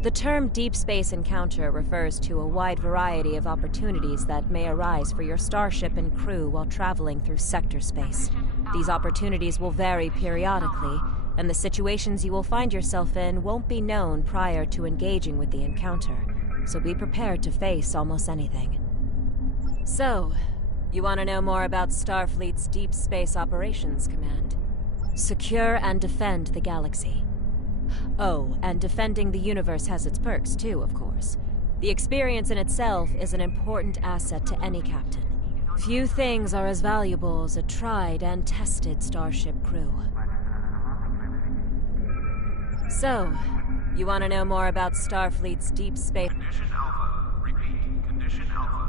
The term deep space encounter refers to a wide variety of opportunities that may arise for your starship and crew while traveling through sector space. These opportunities will vary periodically, and the situations you will find yourself in won't be known prior to engaging with the encounter, so be prepared to face almost anything. So, you want to know more about Starfleet's Deep Space Operations Command? Secure and defend the galaxy. Oh, and defending the universe has its perks too, of course. The experience in itself is an important asset to any captain. Few things are as valuable as a tried and tested starship crew. So, you want to know more about Starfleet's deep space... Condition Alpha. Repeat. Condition Alpha.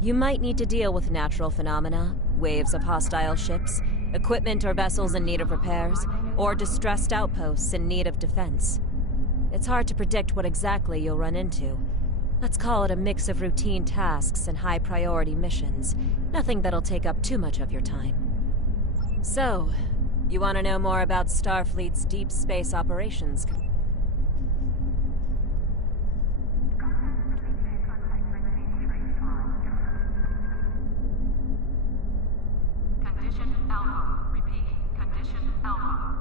You might need to deal with natural phenomena, waves of hostile ships, equipment or vessels in need of repairs, or distressed outposts in need of defense. It's hard to predict what exactly you'll run into. Let's call it a mix of routine tasks and high-priority missions. Nothing that'll take up too much of your time. So, you want to know more about Starfleet's Deep Space Operations? Condition Alpha. Repeat. Condition Alpha.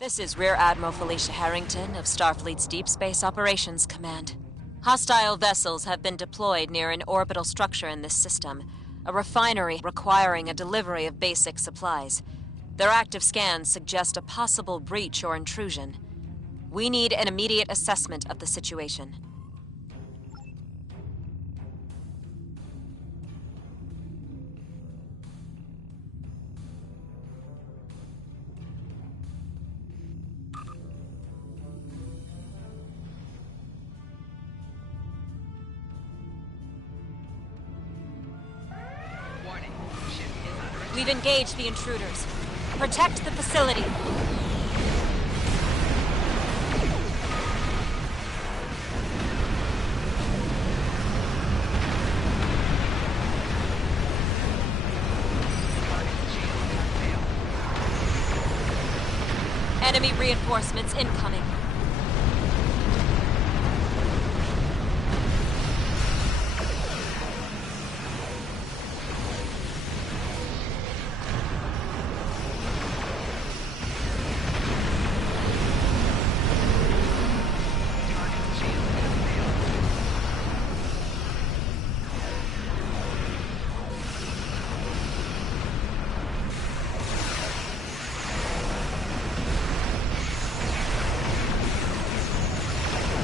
This is Rear Admiral Felicia Harrington of Starfleet's Deep Space Operations Command. Hostile vessels have been deployed near an orbital structure in this system, a refinery requiring a delivery of basic supplies. Their active scans suggest a possible breach or intrusion. We need an immediate assessment of the situation. We've engaged the intruders. Protect the facility. Enemy reinforcements incoming.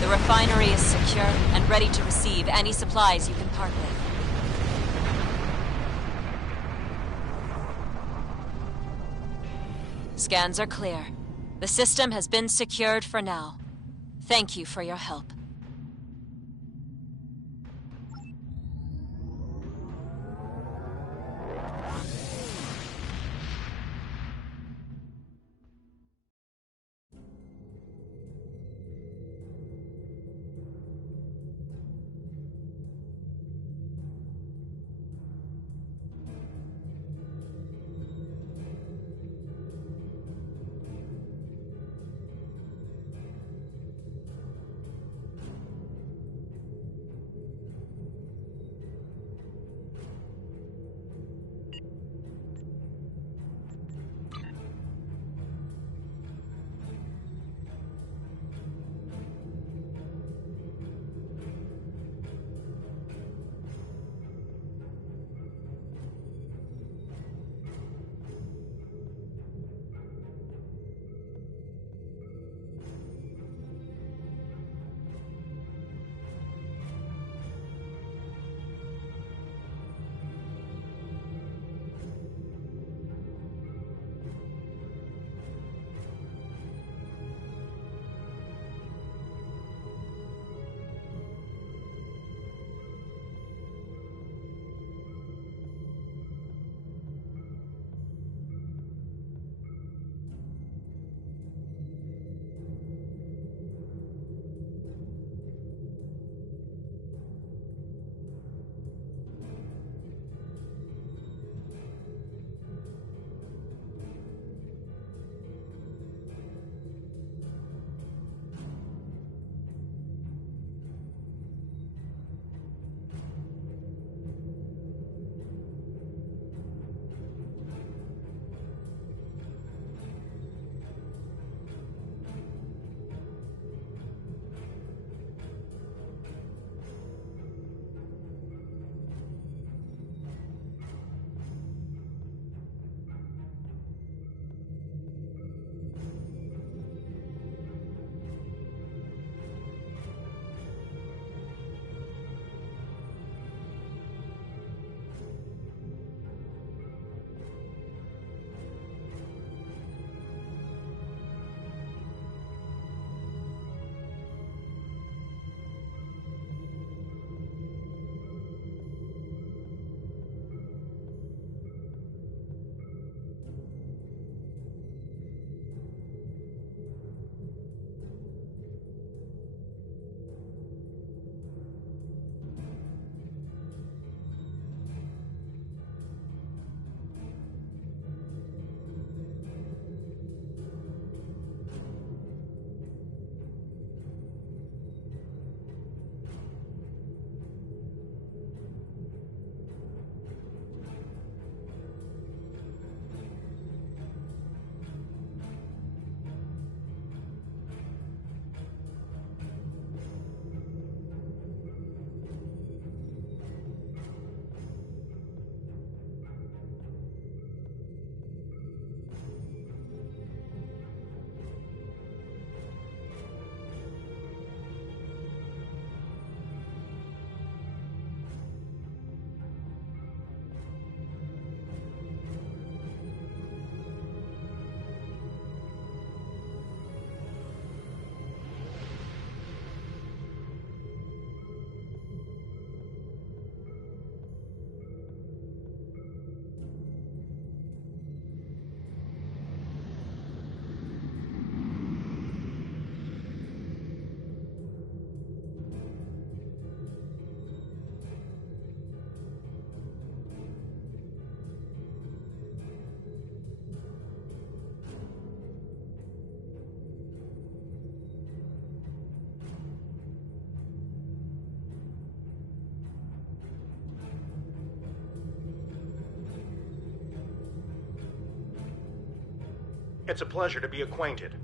The refinery is secure and ready to receive any supplies you can part with. Scans are clear. The system has been secured for now. Thank you for your help. It's a pleasure to be acquainted.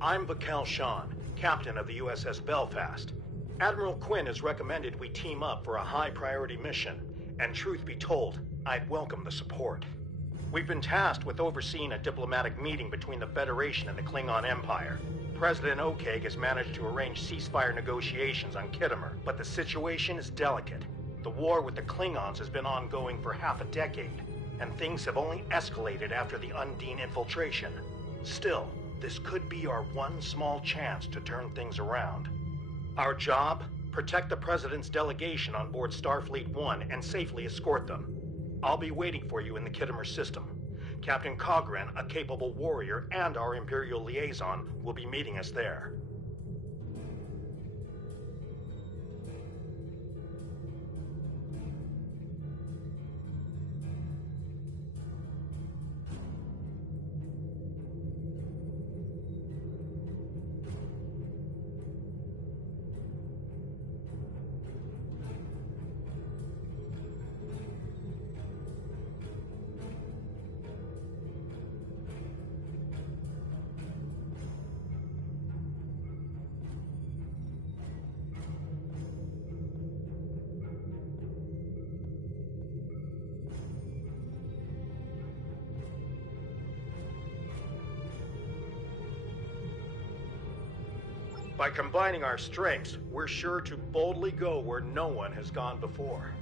I'm Vakel Shan, captain of the USS Belfast. Admiral Quinn has recommended we team up for a high-priority mission, and truth be told, I'd welcome the support. We've been tasked with overseeing a diplomatic meeting between the Federation and the Klingon Empire. President Okeg has managed to arrange ceasefire negotiations on Khitomer, but the situation is delicate. The war with the Klingons has been ongoing for half a decade, and things have only escalated after the Undine infiltration. Still, this could be our one small chance to turn things around. Our job? Protect the President's delegation on board Starfleet 1 and safely escort them. I'll be waiting for you in the Khitomer system. Captain Cogran, a capable warrior, and our Imperial liaison will be meeting us there. By combining our strengths, we're sure to boldly go where no one has gone before.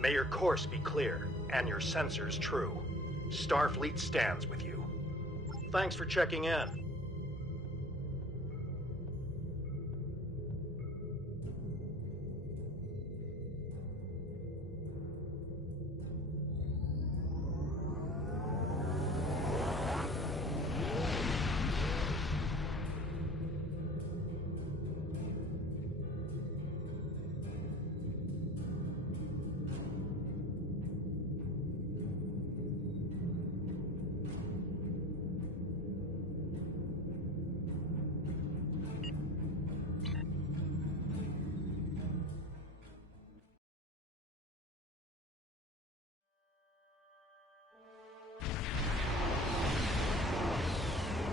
May your course be clear, and your sensors true. Starfleet stands with you. Thanks for checking in.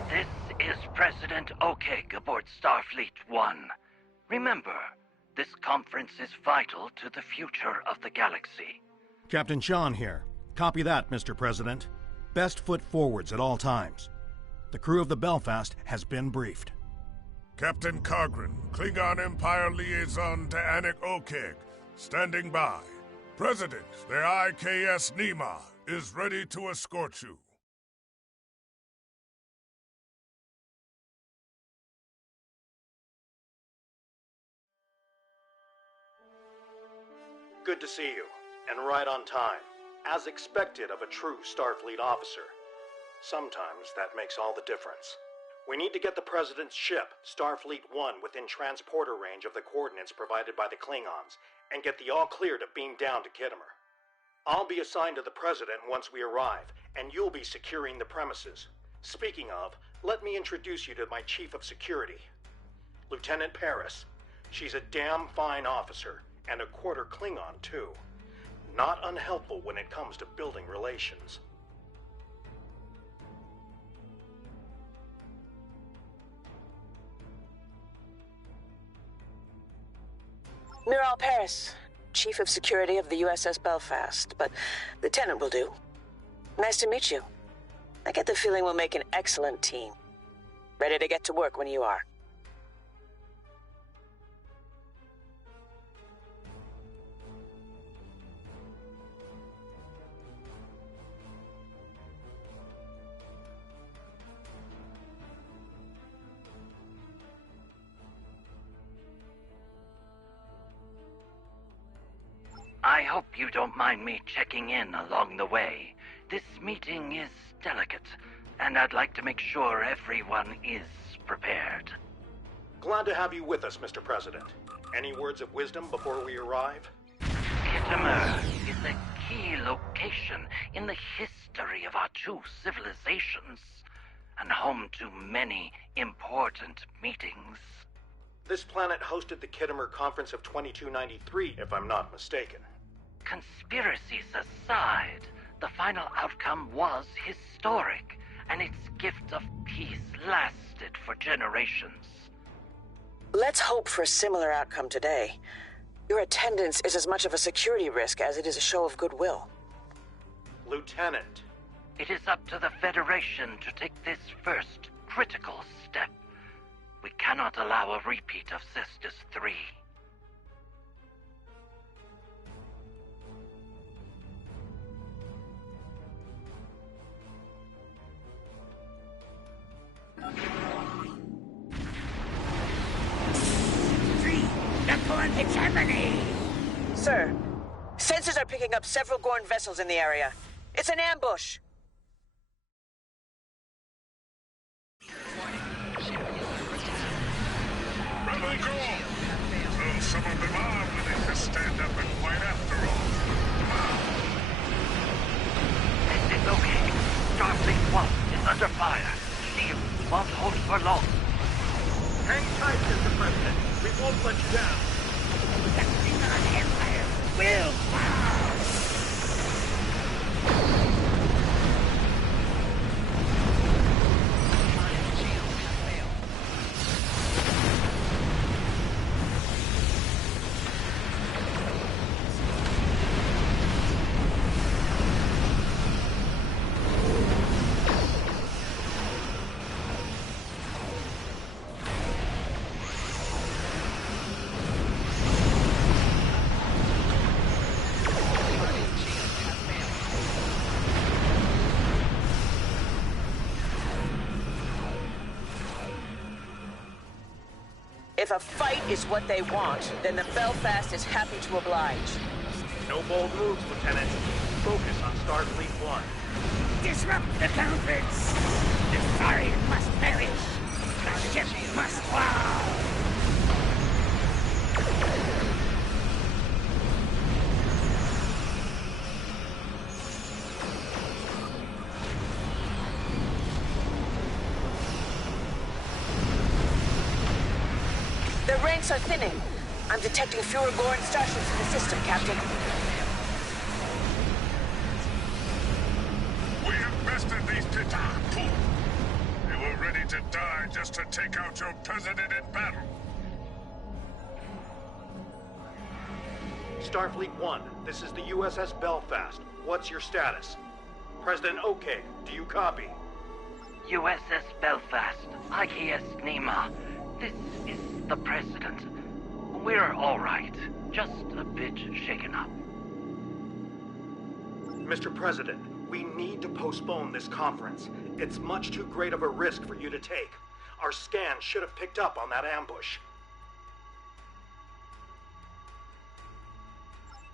This is President Okeg aboard Starfleet 1. Remember, this conference is vital to the future of the galaxy. Captain Sean here. Copy that, Mr. President. Best foot forwards at all times. The crew of the Belfast has been briefed. Captain Cogran, Klingon Empire liaison to Anik Okeg, standing by. President, the IKS Nima is ready to escort you. Good to see you, and right on time, as expected of a true Starfleet officer. Sometimes that makes all the difference. We need to get the President's ship, Starfleet 1, within transporter range of the coordinates provided by the Klingons, and get the all-clear to beam down to Khitomer. I'll be assigned to the President once we arrive, and you'll be securing the premises. Speaking of, let me introduce you to my Chief of Security, Lieutenant Paris. She's a damn fine officer, and a quarter Klingon, too. Not unhelpful when it comes to building relations. Miral Paris, Chief of Security of the USS Belfast, but Lieutenant will do. Nice to meet you. I get the feeling we'll make an excellent team. Ready to get to work when you are. I hope you don't mind me checking in along the way. This meeting is delicate, and I'd like to make sure everyone is prepared. Glad to have you with us, Mr. President. Any words of wisdom before we arrive? Khitomer is a key location in the history of our two civilizations, and home to many important meetings. This planet hosted the Khitomer Conference of 2293, if I'm not mistaken. Conspiracies aside, the final outcome was historic, and its gift of peace lasted for generations. Let's hope for a similar outcome today. Your attendance is as much of a security risk as it is a show of goodwill. Lieutenant. It is up to the Federation to take this first critical step. We cannot allow a repeat of Cestus 3. Sir, sensors are picking up several Gorn vessels in the area. It's an ambush. Rebel go! Well, some of them are willing to stand up and fight after all. It's okay. Starfleet 1 is under fire. Shield won't hold for long. Hang tight, Mr. President. We won't let you down. The Klingon Empire will fall! If a fight is what they want, then the Belfast is happy to oblige. No bold moves, Lieutenant. Focus on Starfleet 1. Disrupt the conference! The Tharian must perish! The ship must fall! The ranks are thinning. I'm detecting fewer Gorn starships in the system, Captain. We have bested these Titan too. They were ready to die just to take out your president in battle. Starfleet 1, this is the USS Belfast. What's your status? President OK, do you copy? USS Belfast, IKS Nima. This is the President. We're all right. Just a bit shaken up. Mr. President, we need to postpone this conference. It's much too great of a risk for you to take. Our scan should have picked up on that ambush.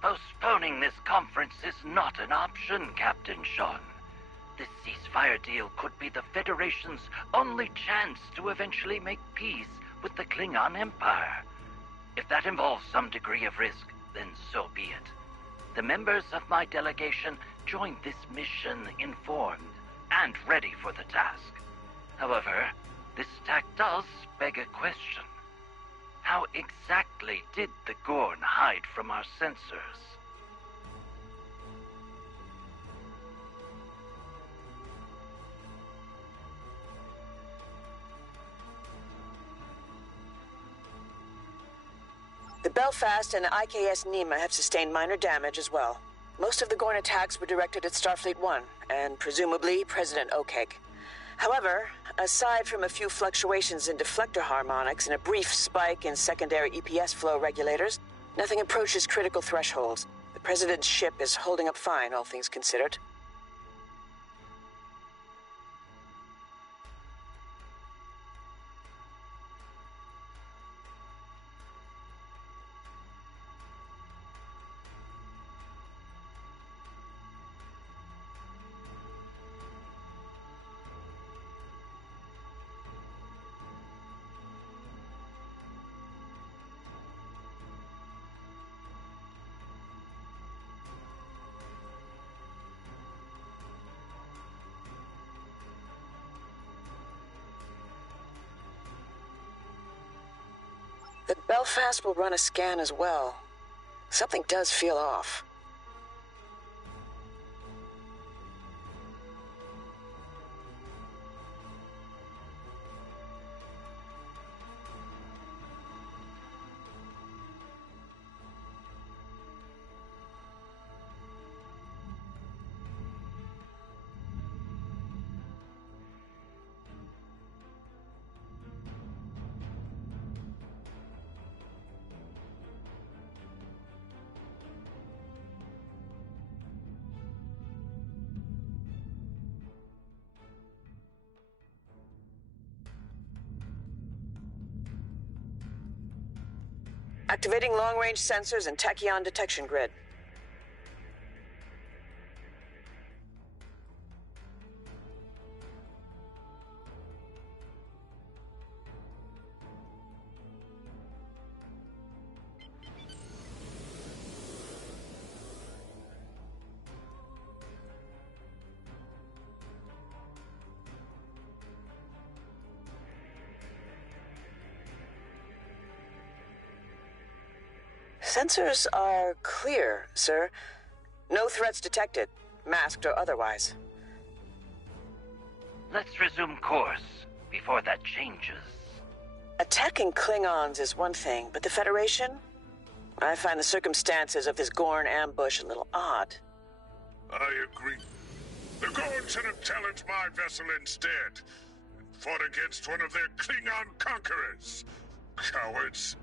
Postponing this conference is not an option, Captain Sean. This ceasefire deal could be the Federation's only chance to eventually make peace with the Klingon Empire. If that involves some degree of risk, then so be it. The members of my delegation joined this mission informed and ready for the task. However, this tack does beg a question. How exactly did the Gorn hide from our sensors? The Belfast and IKS Nima have sustained minor damage as well. Most of the Gorn attacks were directed at Starfleet 1, and presumably President Okeg. However, aside from a few fluctuations in deflector harmonics and a brief spike in secondary EPS flow regulators, nothing approaches critical thresholds. The President's ship is holding up fine, all things considered. The Belfast will run a scan as well. Something does feel off. Activating long-range sensors and tachyon detection grid. Sensors are clear, sir. No threats detected, masked or otherwise. Let's resume course before that changes. Attacking Klingons is one thing, but the Federation? I find the circumstances of this Gorn ambush a little odd. I agree. The Gorn should have challenged my vessel instead, and fought against one of their Klingon conquerors. Cowards.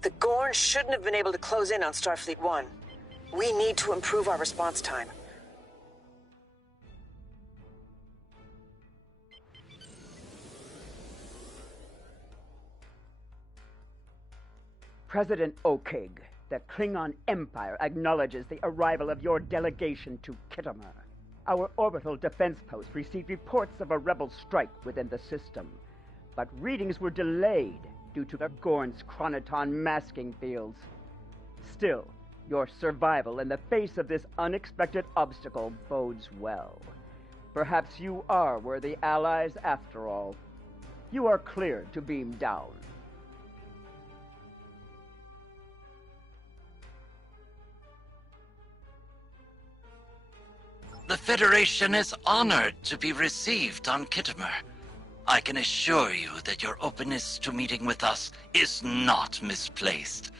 The Gorn shouldn't have been able to close in on Starfleet 1. We need to improve our response time. President Okeg, the Klingon Empire acknowledges the arrival of your delegation to Kittimer. Our orbital defense post received reports of a rebel strike within the system, but readings were delayed due to the Gorn's chronoton masking fields. Still, your survival in the face of this unexpected obstacle bodes well. Perhaps you are worthy allies after all. You are cleared to beam down. The Federation is honored to be received on Kittimer. I can assure you that your openness to meeting with us is not misplaced.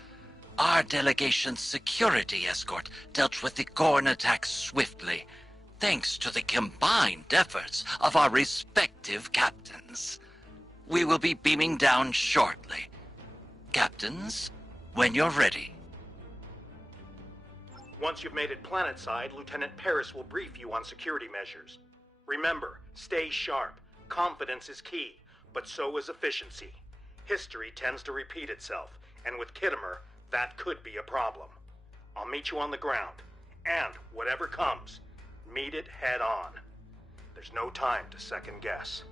Our delegation's security escort dealt with the Gorn attack swiftly, thanks to the combined efforts of our respective captains. We will be beaming down shortly. Captains, when you're ready. Once you've made it planetside, Lieutenant Paris will brief you on security measures. Remember, stay sharp. Confidence is key, but so is efficiency. History tends to repeat itself, and with Kittimer, that could be a problem. I'll meet you on the ground, and whatever comes, meet it head on. There's no time to second guess.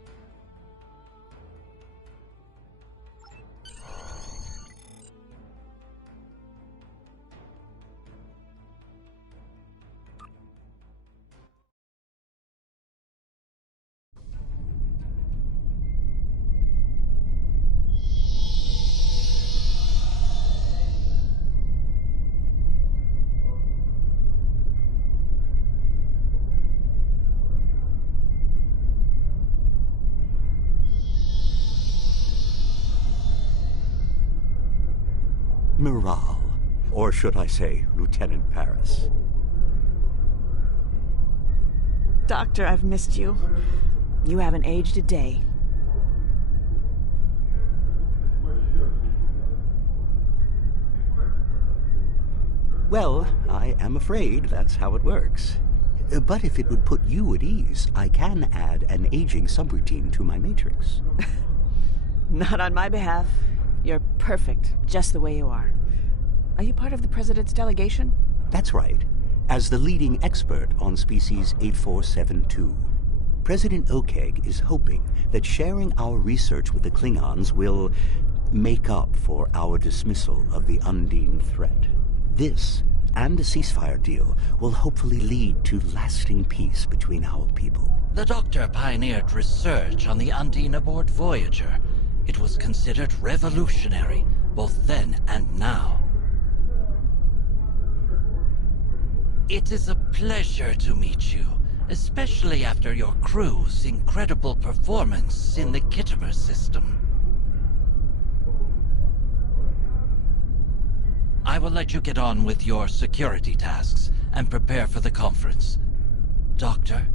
Miral, or should I say, Lieutenant Paris. Doctor, I've missed you. You haven't aged a day. Well, I am afraid that's how it works. But if it would put you at ease, I can add an aging subroutine to my matrix. Not on my behalf. You're perfect, just the way you are. Are you part of the President's delegation? That's right. As the leading expert on species 8472. President Okeg is hoping that sharing our research with the Klingons will make up for our dismissal of the Undine threat. This, and a ceasefire deal, will hopefully lead to lasting peace between our people. The Doctor pioneered research on the Undine aboard Voyager. It was considered revolutionary, both then and now. It is a pleasure to meet you, especially after your crew's incredible performance in the Kittimer system. I will let you get on with your security tasks and prepare for the conference. Doctor?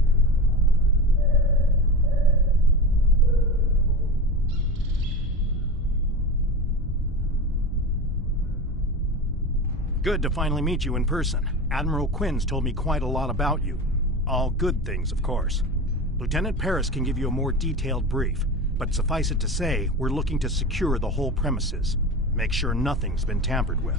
Good to finally meet you in person. Admiral Quinn's told me quite a lot about you. All good things, of course. Lieutenant Paris can give you a more detailed brief, but suffice it to say, we're looking to secure the whole premises. Make sure nothing's been tampered with.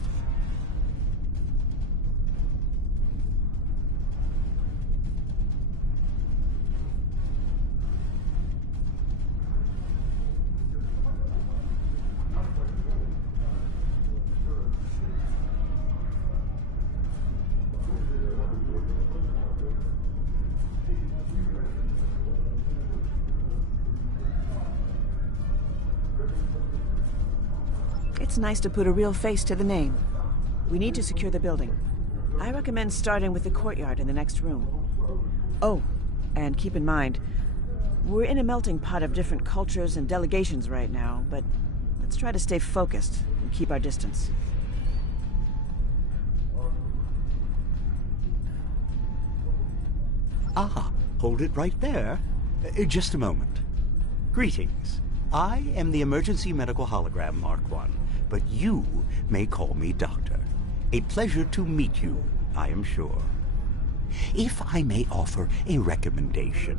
It's nice to put a real face to the name. We need to secure the building. I recommend starting with the courtyard in the next room. Oh, and keep in mind, we're in a melting pot of different cultures and delegations right now, but let's try to stay focused and keep our distance. Ah, hold it right there. Just a moment. Greetings. I am the Emergency Medical Hologram Mark I, but you may call me Doctor. A pleasure to meet you, I am sure. If I may offer a recommendation,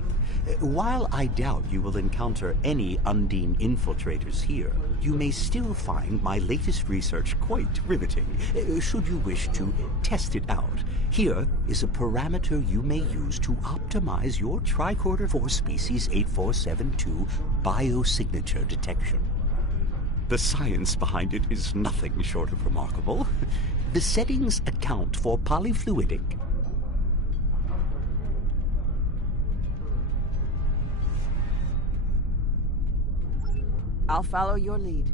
while I doubt you will encounter any Undine infiltrators here, you may still find my latest research quite riveting, should you wish to test it out. Here is a parameter you may use to optimize your tricorder 4 species 8472 biosignature detection. The science behind it is nothing short of remarkable. The settings account for polyfluidic. I'll follow your lead.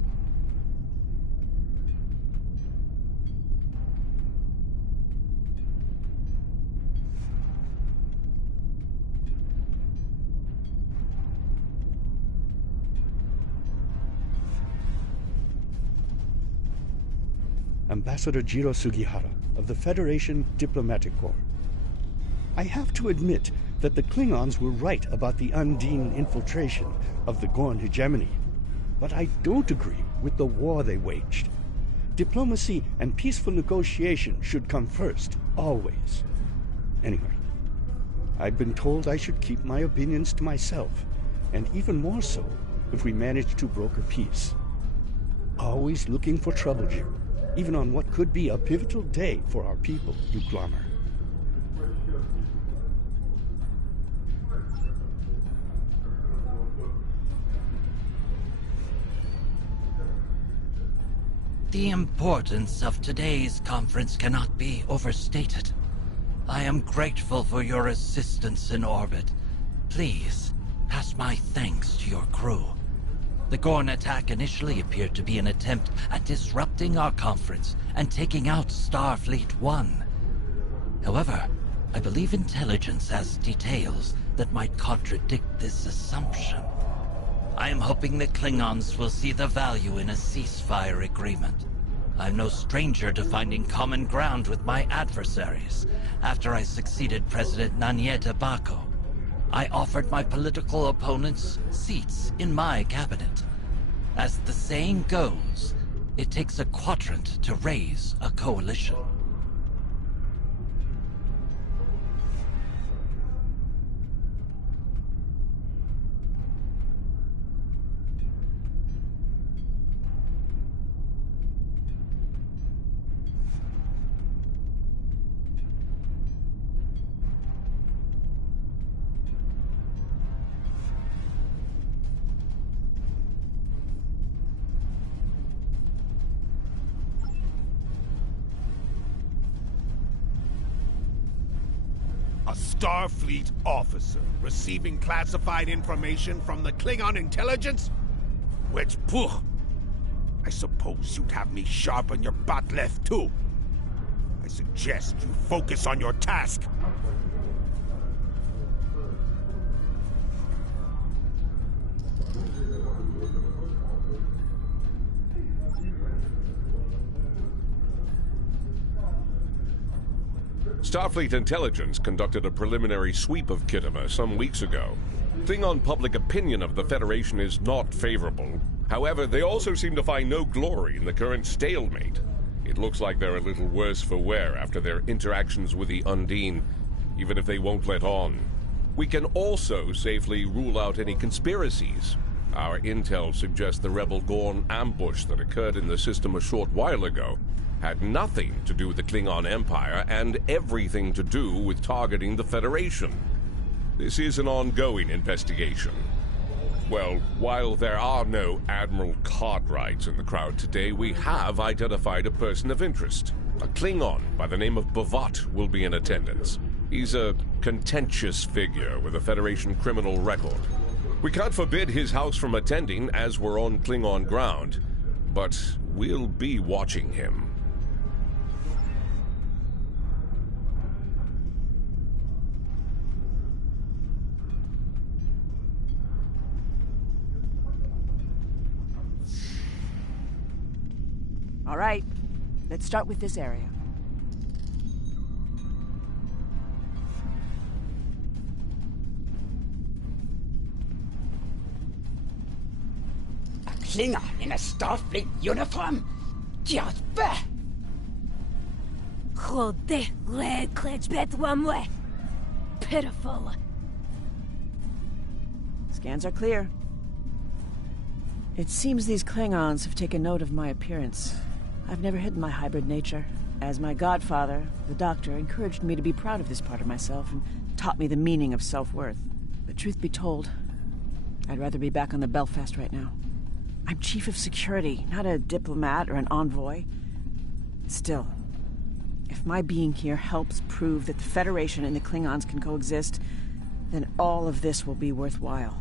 Ambassador Jiro Sugihara of the Federation Diplomatic Corps. I have to admit that the Klingons were right about the Undine infiltration of the Gorn hegemony, but I don't agree with the war they waged. Diplomacy and peaceful negotiation should come first, always. Anyway, I've been told I should keep my opinions to myself, and even more so if we manage to broker peace. Always looking for trouble, Jiro, even on what could be a pivotal day for our people, you glommer. The importance of today's conference cannot be overstated. I am grateful for your assistance in orbit. Please, pass my thanks to your crew. The Gorn attack initially appeared to be an attempt at disrupting our conference and taking out Starfleet 1. However, I believe intelligence has details that might contradict this assumption. I am hoping the Klingons will see the value in a ceasefire agreement. I'm no stranger to finding common ground with my adversaries. After I succeeded President Nanyeta Bako, I offered my political opponents seats in my cabinet. As the saying goes, it takes a quadrant to raise a coalition. A Starfleet officer receiving classified information from the Klingon intelligence? Which, pooh! I suppose you'd have me sharpen your butt left too. I suggest you focus on your task. Starfleet intelligence conducted a preliminary sweep of Khitomer some weeks ago. Klingon public opinion of the Federation is not favorable. However, they also seem to find no glory in the current stalemate. It looks like they're a little worse for wear after their interactions with the Undine, even if they won't let on. We can also safely rule out any conspiracies. Our intel suggests the rebel Gorn ambush that occurred in the system a short while ago had nothing to do with the Klingon Empire and everything to do with targeting the Federation. This is an ongoing investigation. Well, while there are no Admiral Cartwrights in the crowd today, we have identified a person of interest. A Klingon by the name of Bavat will be in attendance. He's a contentious figure with a Federation criminal record. We can't forbid his house from attending as we're on Klingon ground, but we'll be watching him. All right, let's start with this area. A Klingon in a Starfleet uniform? Just bah! Pitiful. Scans are clear. It seems these Klingons have taken note of my appearance. I've never hidden my hybrid nature, as my godfather, the Doctor, encouraged me to be proud of this part of myself and taught me the meaning of self-worth. But truth be told, I'd rather be back on the Belfast right now. I'm chief of security, not a diplomat or an envoy. Still, if my being here helps prove that the Federation and the Klingons can coexist, then all of this will be worthwhile.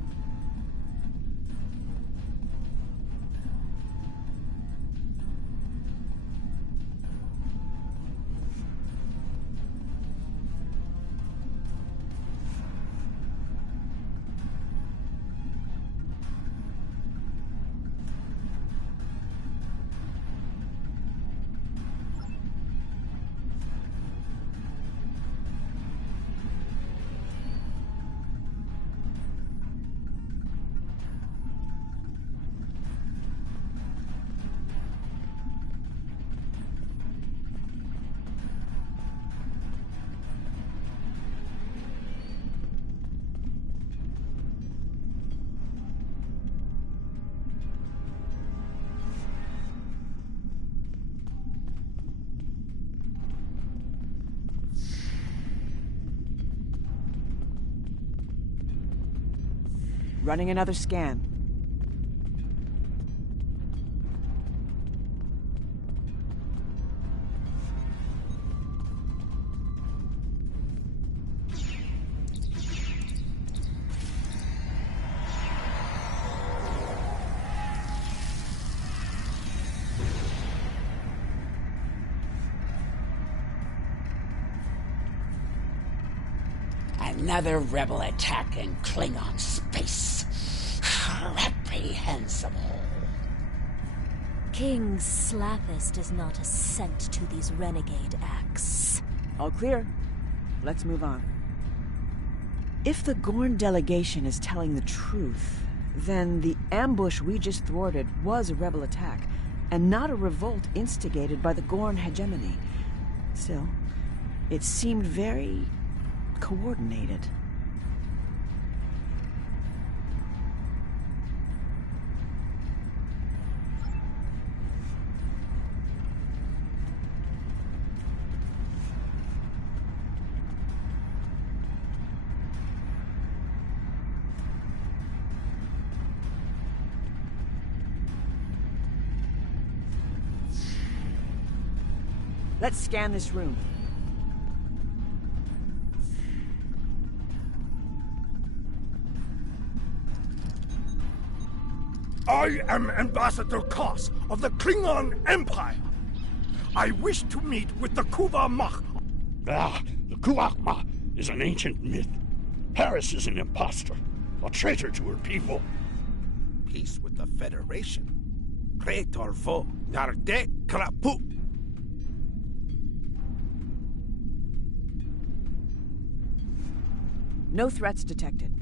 Running another scan. Another rebel attack in Klingon space. Reprehensible. King Slathis does not assent to these renegade acts. All clear. Let's move on. If the Gorn delegation is telling the truth, then the ambush we just thwarted was a rebel attack, and not a revolt instigated by the Gorn hegemony. Still, it seemed very coordinated. Let's scan this room. I am Ambassador Koss of the Klingon Empire. I wish to meet with the Kuvah-Mach. Ah, the Kuvah-Mach is an ancient myth. Paris is an imposter, a traitor to her people. Peace with the Federation. Creator vo narde krapu. No threats detected.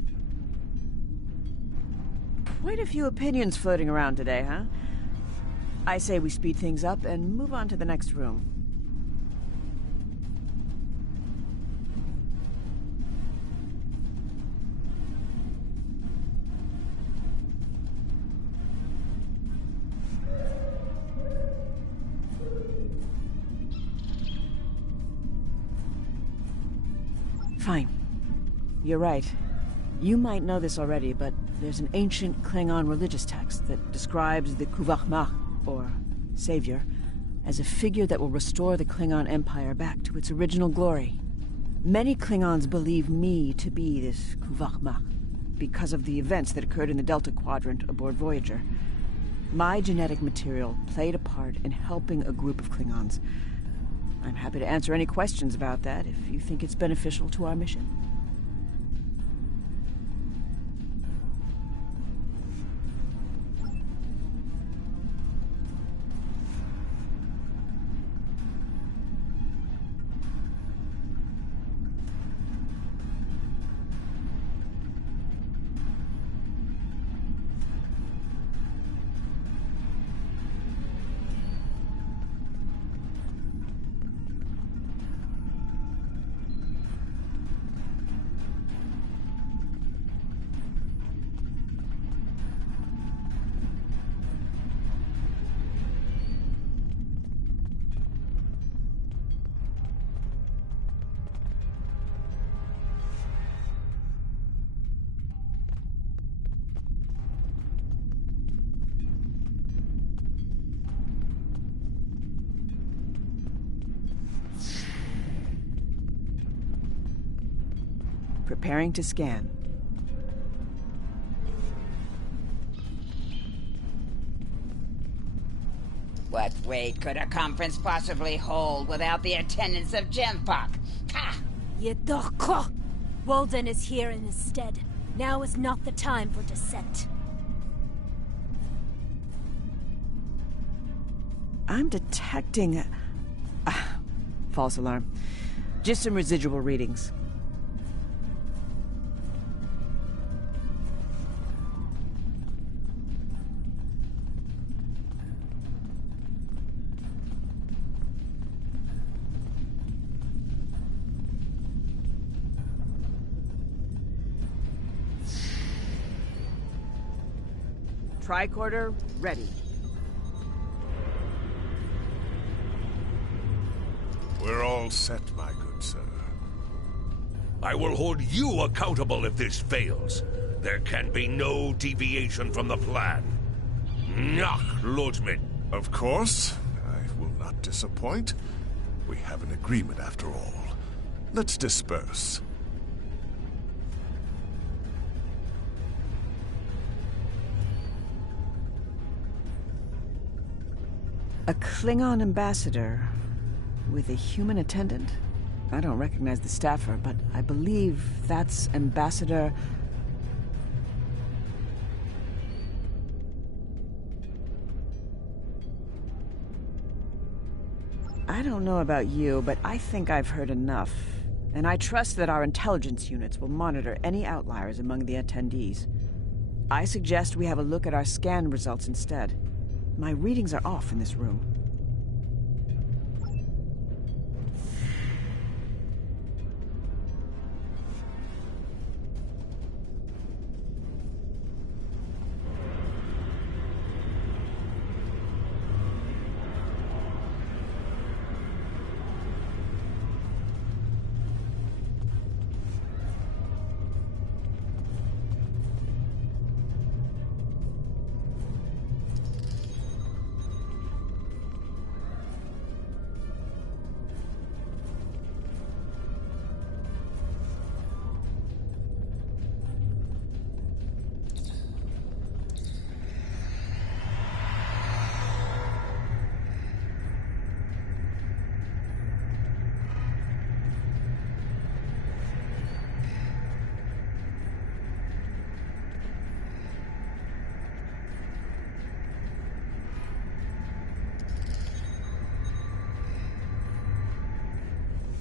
Quite a few opinions floating around today, huh? I say we speed things up and move on to the next room. Fine. You're right. You might know this already, but there's an ancient Klingon religious text that describes the Kuvahma, or Savior, as a figure that will restore the Klingon Empire back to its original glory. Many Klingons believe me to be this Kuvahma because of the events that occurred in the Delta Quadrant aboard Voyager. My genetic material played a part in helping a group of Klingons. I'm happy to answer any questions about that if you think it's beneficial to our mission. Preparing to scan. What weight could a conference possibly hold without the attendance of Jempok? Ha! Yedoko! Walden is here in his stead. Now is not the time for dissent. I'm detecting... false alarm. Just some residual readings. Tricorder, ready. We're all set, my good sir. I will hold you accountable if this fails. There can be no deviation from the plan. Nach, Lodgeman. Of course. I will not disappoint. We have an agreement after all. Let's disperse. A Klingon ambassador with a human attendant? I don't recognize the staffer, but I believe that's Ambassador... I don't know about you, but I think I've heard enough. And I trust that our intelligence units will monitor any outliers among the attendees. I suggest we have a look at our scan results instead. My readings are off in this room.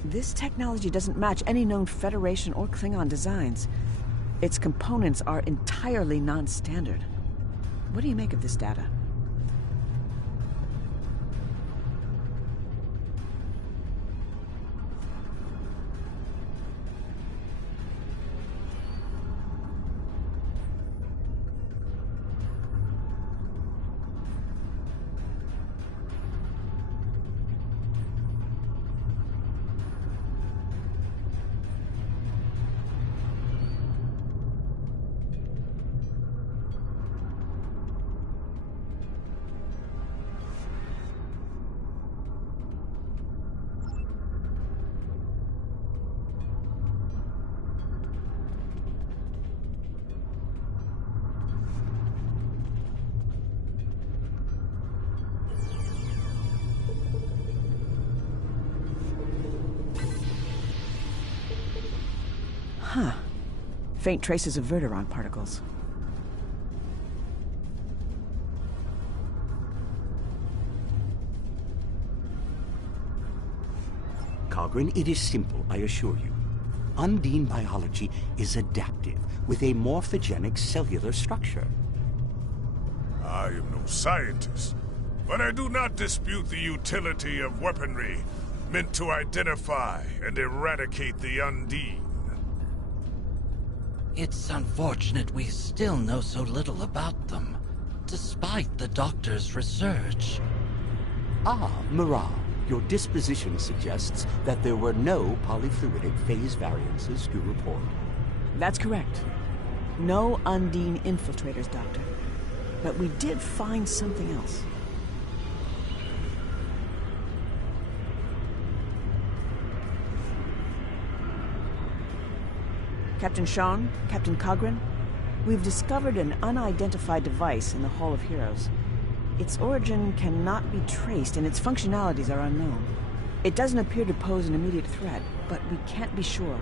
This technology doesn't match any known Federation or Klingon designs. Its components are entirely non-standard. What do you make of this data? Huh. Faint traces of verteron particles. Cogran, it is simple, I assure you. Undine biology is adaptive, with a morphogenic cellular structure. I am no scientist, but I do not dispute the utility of weaponry meant to identify and eradicate the Undine. It's unfortunate we still know so little about them, despite the doctor's research. Ah, Mirage. Your disposition suggests that there were no polyfluidic phase variances to report. That's correct. No Undine infiltrators, Doctor. But we did find something else. Captain Sean, Captain Cogran, we've discovered an unidentified device in the Hall of Heroes. Its origin cannot be traced, and its functionalities are unknown. It doesn't appear to pose an immediate threat, but we can't be sure.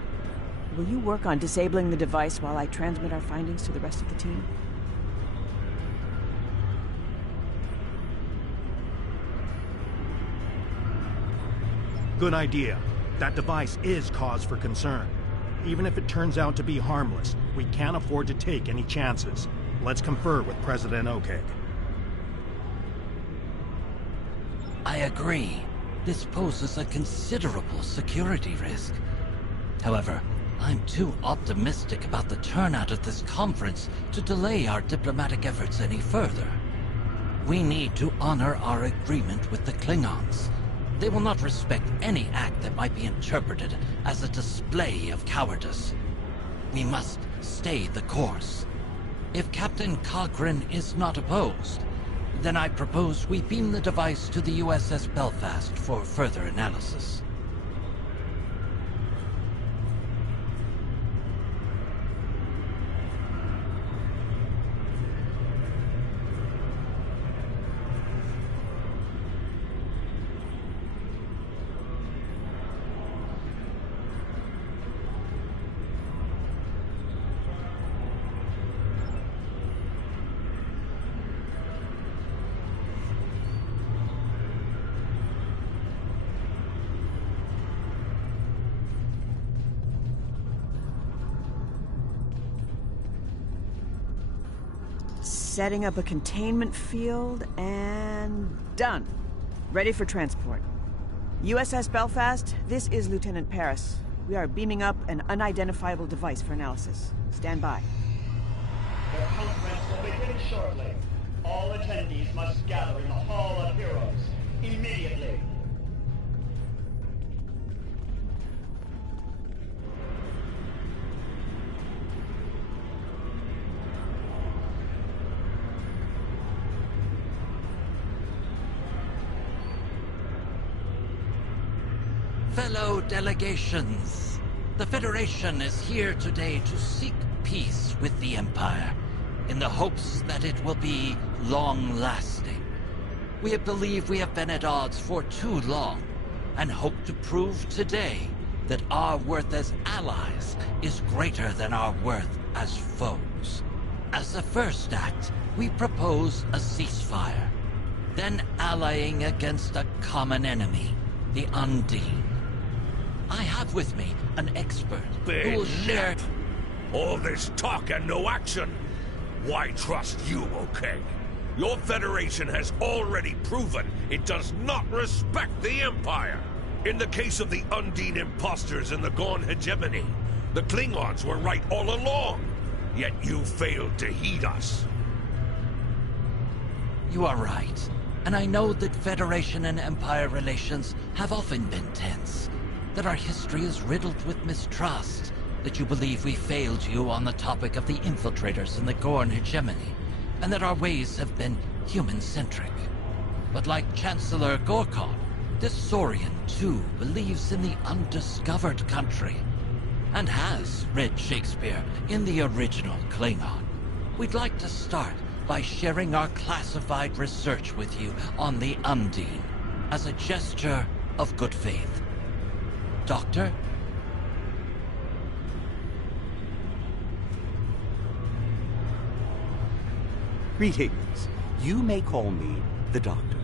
Will you work on disabling the device while I transmit our findings to the rest of the team? Good idea. That device is cause for concern. Even if it turns out to be harmless, we can't afford to take any chances. Let's confer with President Okeg. I agree. This poses a considerable security risk. However, I'm too optimistic about the turnout of this conference to delay our diplomatic efforts any further. We need to honor our agreement with the Klingons. They will not respect any act that might be interpreted as a display of cowardice. We must stay the course. If Captain Cogran is not opposed, then I propose we beam the device to the USS Belfast for further analysis. Setting up a containment field, and done. Ready for transport. USS Belfast, this is Lieutenant Paris. We are beaming up an unidentifiable device for analysis. Stand by. The conference will begin shortly. All attendees must gather in the Hall of Heroes. Immediately. Fellow delegations, the Federation is here today to seek peace with the Empire, in the hopes that it will be long-lasting. We believe we have been at odds for too long, and hope to prove today that our worth as allies is greater than our worth as foes. As a first act, we propose a ceasefire, then allying against a common enemy, the Undine. I have with me an expert who will share... All this talk and no action. Why trust you, Okeg? Your Federation has already proven it does not respect the Empire. In the case of the Undine imposters in the Gorn hegemony, the Klingons were right all along. Yet you failed to heed us. You are right. And I know that Federation and Empire relations have often been tense. That our history is riddled with mistrust, that you believe we failed you on the topic of the infiltrators in the Gorn hegemony, and that our ways have been human-centric. But like Chancellor Gorkon, this Saurian too believes in the undiscovered country, and has read Shakespeare in the original Klingon. We'd like to start by sharing our classified research with you on the Undine, as a gesture of good faith. Doctor? Greetings. You may call me the Doctor.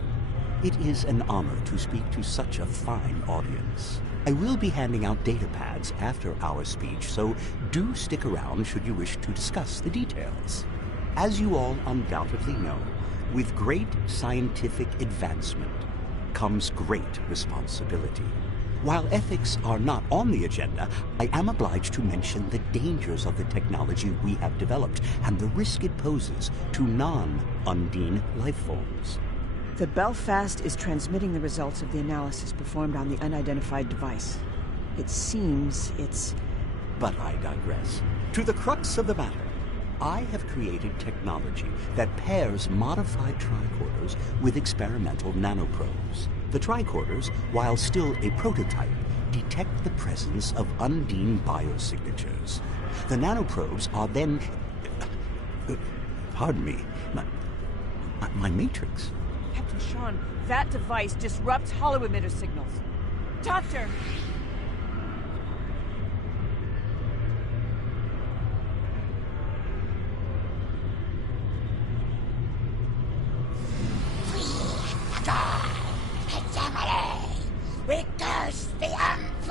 It is an honor to speak to such a fine audience. I will be handing out data pads after our speech, so do stick around should you wish to discuss the details. As you all undoubtedly know, with great scientific advancement comes great responsibility. While ethics are not on the agenda, I am obliged to mention the dangers of the technology we have developed and the risk it poses to non-Undine life forms. The Belfast is transmitting the results of the analysis performed on the unidentified device. It seems it's... But I digress. To the crux of the matter, I have created technology that pairs modified tricorders with experimental nanoprobes. The tricorders, while still a prototype, detect the presence of Undine biosignatures. The nanoprobes are then... pardon me, my matrix. Captain Sean, that device disrupts holoemitter signals. Doctor! We curse the Empire!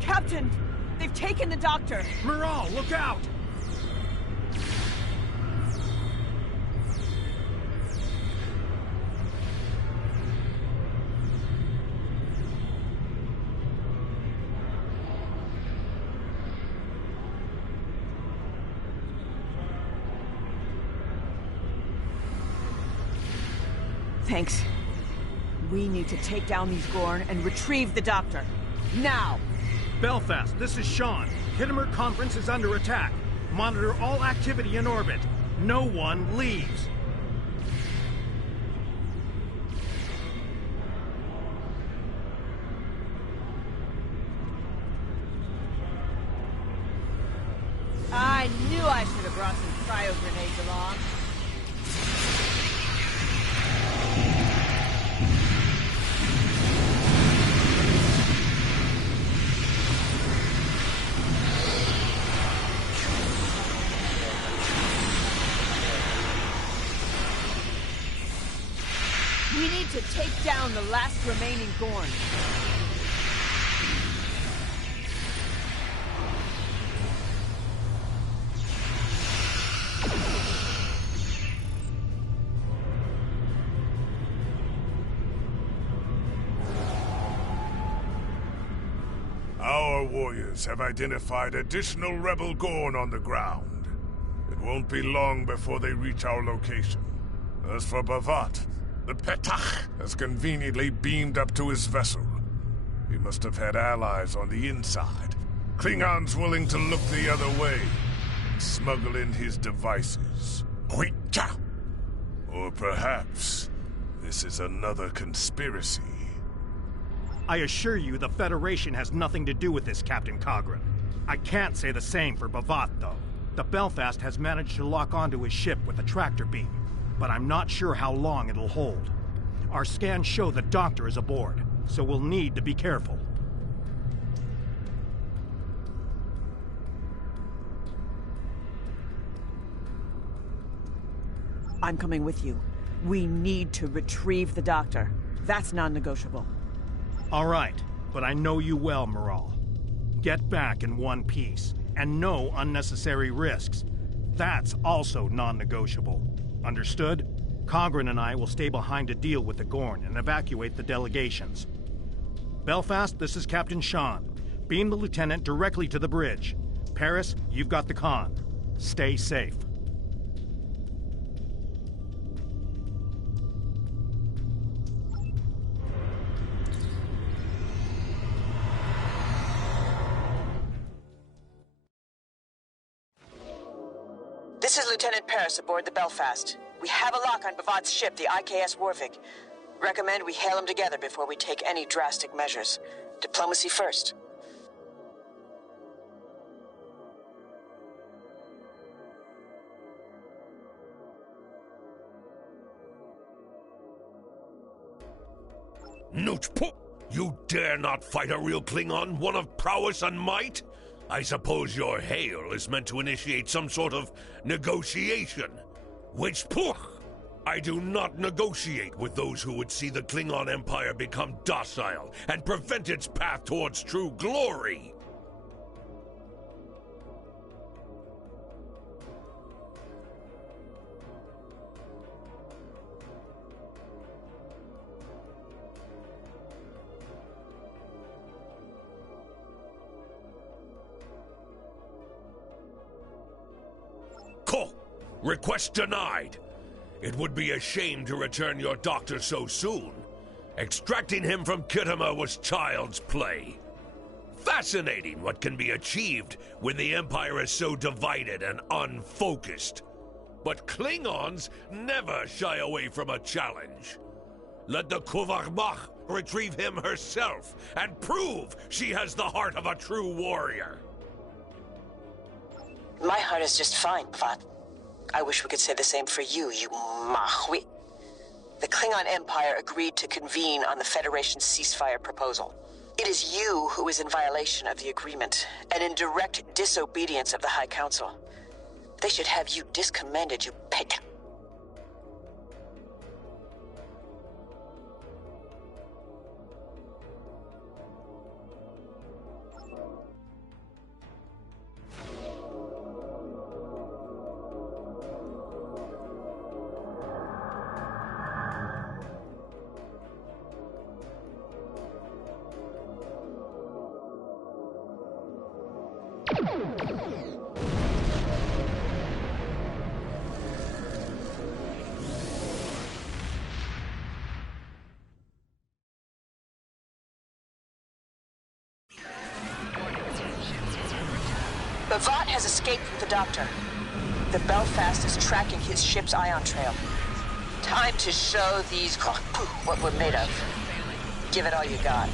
Captain! They've taken the Doctor! Miral, look out! Thanks. We need to take down these Gorn and retrieve the Doctor. Now! Belfast, this is Sean. Kittimer Conference is under attack. Monitor all activity in orbit. No one leaves. I knew I should have brought some cryo grenades along. We need to take down the last remaining Gorn. Our warriors have identified additional rebel Gorn on the ground. It won't be long before they reach our location. As for Bavat, the Petach has conveniently beamed up to his vessel. He must have had allies on the inside. Klingons willing to look the other way and smuggle in his devices. Oita! Or perhaps this is another conspiracy. I assure you the Federation has nothing to do with this, Captain Cogran. I can't say the same for Bavat, though. The Belfast has managed to lock onto his ship with a tractor beam, but I'm not sure how long it'll hold. Our scans show the Doctor is aboard, so we'll need to be careful. I'm coming with you. We need to retrieve the Doctor. That's non-negotiable. All right, but I know you well, Miral. Get back in one piece, and no unnecessary risks. That's also non-negotiable. Understood? Cogran and I will stay behind to deal with the Gorn and evacuate the delegations. Belfast, this is Captain Sean. Beam the lieutenant directly to the bridge. Paris, you've got the con. Stay safe. This is Lieutenant Paris aboard the Belfast. We have a lock on Bavat's ship, the IKS Warvik. Recommend we hail them together before we take any drastic measures. Diplomacy first. Noochpo! You dare not fight a real Klingon, one of prowess and might? I suppose your hail is meant to initiate some sort of negotiation. Which, poof! I do not negotiate with those who would see the Klingon Empire become docile and prevent its path towards true glory. Request denied. It would be a shame to return your doctor so soon. Extracting him from Khitomer was child's play. Fascinating what can be achieved when the Empire is so divided and unfocused. But Klingons never shy away from a challenge. Let the Kuvarmach retrieve him herself and prove she has the heart of a true warrior. My heart is just fine, Vat. I wish we could say the same for you, you Mahwi. The Klingon Empire agreed to convene on the Federation's ceasefire proposal. It is you who is in violation of the agreement, and in direct disobedience of the High Council. They should have you discommended, you pet. Vat has escaped with the Doctor. The Belfast is tracking his ship's ion trail. Time to show these what we're made of. Give it all you got.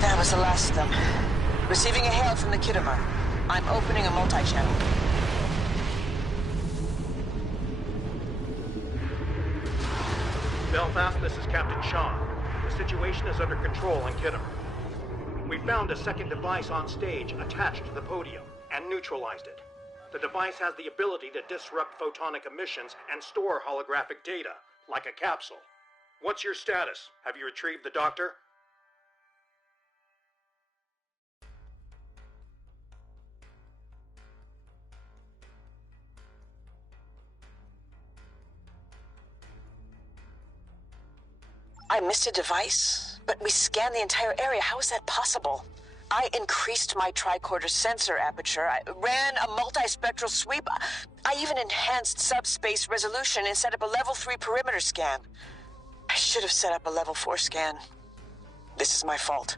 That was the last of them. Receiving a hail from the Khitomer. I'm opening a multi-channel. Belfast, this is Captain Sean. The situation is under control in Khitomer. We found a second device on stage attached to the podium and neutralized it. The device has the ability to disrupt photonic emissions and store holographic data, like a capsule. What's your status? Have you retrieved the Doctor? I missed a device, but we scanned the entire area. How is that possible? I increased my tricorder sensor aperture. I ran a multispectral sweep. I even enhanced subspace resolution and set up a level 3 perimeter scan. I should have set up a level 4 scan. This is my fault.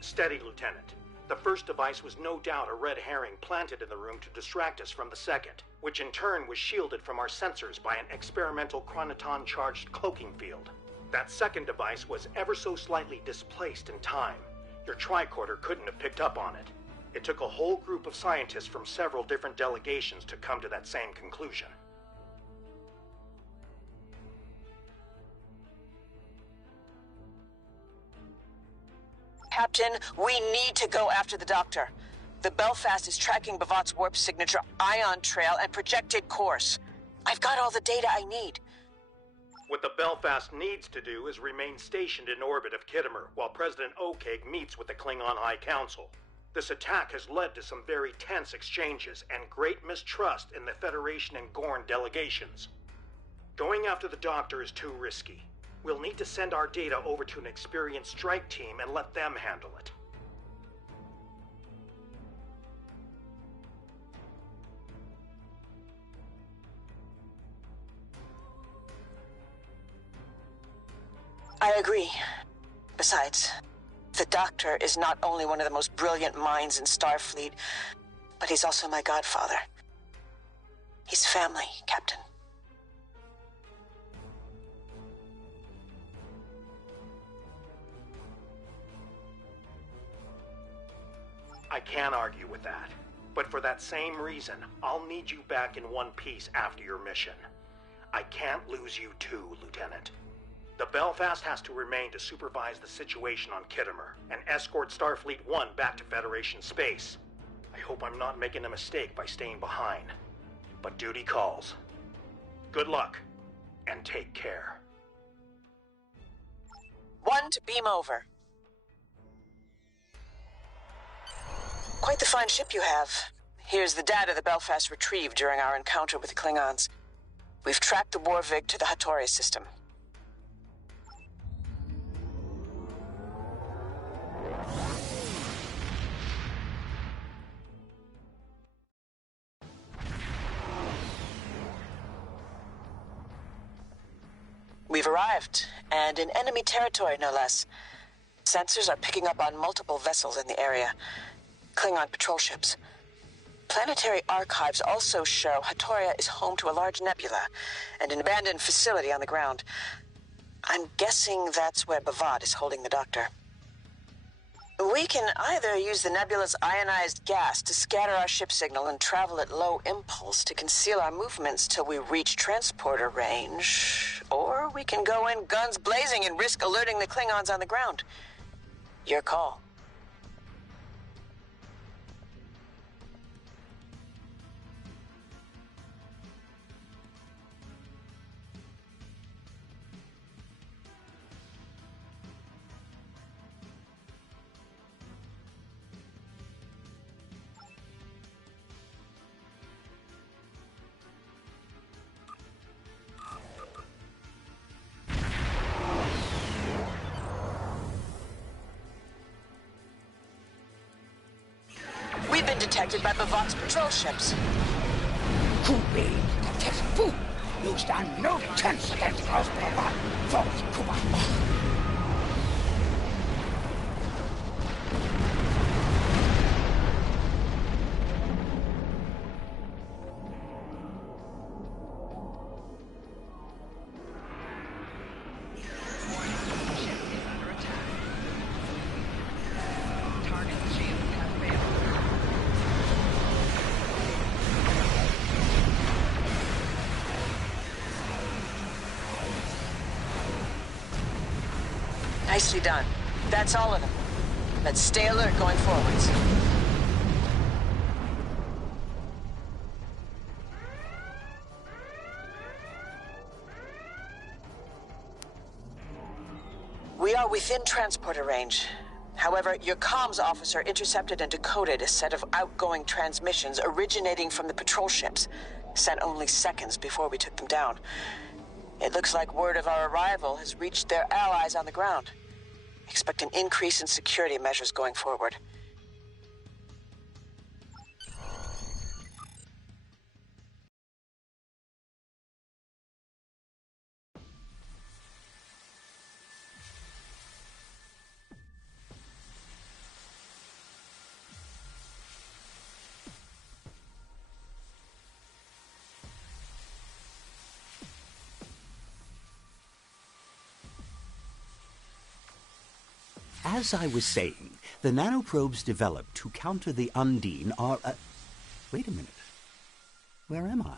Steady, Lieutenant. The first device was no doubt a red herring planted in the room to distract us from the second, which in turn was shielded from our sensors by an experimental chronoton-charged cloaking field. That second device was ever so slightly displaced in time. Your tricorder couldn't have picked up on it. It took a whole group of scientists from several different delegations to come to that same conclusion. Captain, we need to go after the Doctor. The Belfast is tracking Bavat's warp signature, ion trail, and projected course. I've got all the data I need. What the Belfast needs to do is remain stationed in orbit of Khitomer while President Okeg meets with the Klingon High Council. This attack has led to some very tense exchanges and great mistrust in the Federation and Gorn delegations. Going after the Doctor is too risky. We'll need to send our data over to an experienced strike team and let them handle it. I agree. Besides, the Doctor is not only one of the most brilliant minds in Starfleet, but he's also my godfather. He's family, Captain. I I can't argue with that. But for that same reason, I'll need you back in one piece after your mission. I can't lose you too, Lieutenant. The Belfast has to remain to supervise the situation on Kittimer and escort Starfleet 1 back to Federation space. I hope I'm not making a mistake by staying behind. But duty calls. Good luck, and take care. 1 to beam over. Quite the fine ship you have. Here's the data the Belfast retrieved during our encounter with the Klingons. We've tracked the Warvig to the Hattori system. We've arrived, and in enemy territory, no less. Sensors are picking up on multiple vessels in the area. Klingon patrol ships. Planetary archives also show Hattoria is home to a large nebula and an abandoned facility on the ground. I'm guessing that's where Bavad is holding the doctor. We can either use the nebula's ionized gas to scatter our ship signal and travel at low impulse to conceal our movements till we reach transporter range, or we can go in guns blazing and risk alerting the Klingons on the ground. Your call. We've been detected by Bavok's patrol ships. Kubi, detestable. You stand no chance against us, Bavok. False Kuba. Nicely done. That's all of them. Let's stay alert going forwards. We are within transporter range. However, your comms officer intercepted and decoded a set of outgoing transmissions originating from the patrol ships, sent only seconds before we took them down. It looks like word of our arrival has reached their allies on the ground. Expect an increase in security measures going forward. As I was saying, the nanoprobes developed to counter the Undine are... Wait a minute. Where am I?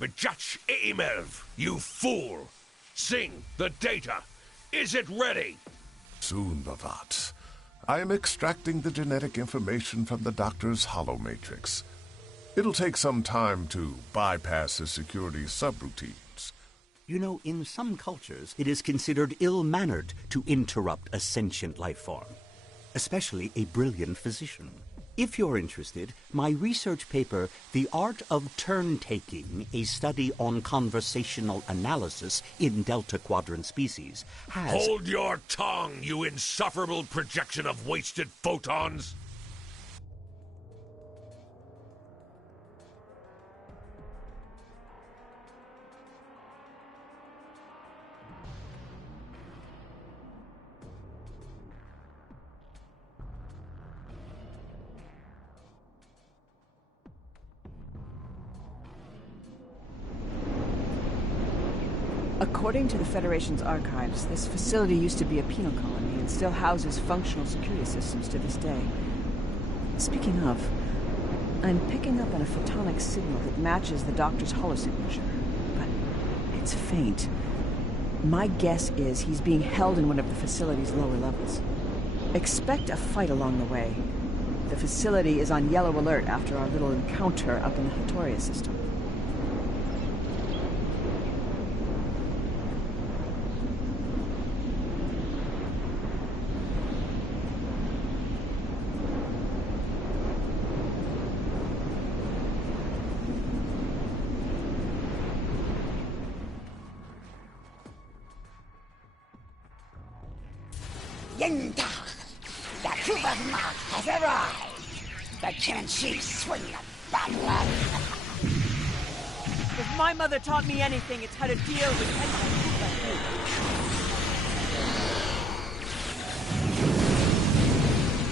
Bajach Emelv, you fool! Sing, the data! Is it ready? Soon, Bavat. I am extracting the genetic information from the doctor's holomatrix. It'll take some time to bypass the security subroutines. You know, in some cultures, it is considered ill-mannered to interrupt a sentient life form, especially a brilliant physician. If you're interested, my research paper, The Art of Turn-Taking, a study on conversational analysis in Delta Quadrant species, has... Hold your tongue, you insufferable projection of wasted photons! According to the Federation's archives, this facility used to be a penal colony and still houses functional security systems to this day. Speaking of, I'm picking up on a photonic signal that matches the doctor's holosignature, but it's faint. My guess is he's being held in one of the facility's lower levels. Expect a fight along the way. The facility is on yellow alert after our little encounter up in the Hatoria system. The troop of Mach has arrived! The Chen-Chi swing the battle! If my mother taught me anything, it's how to deal with people like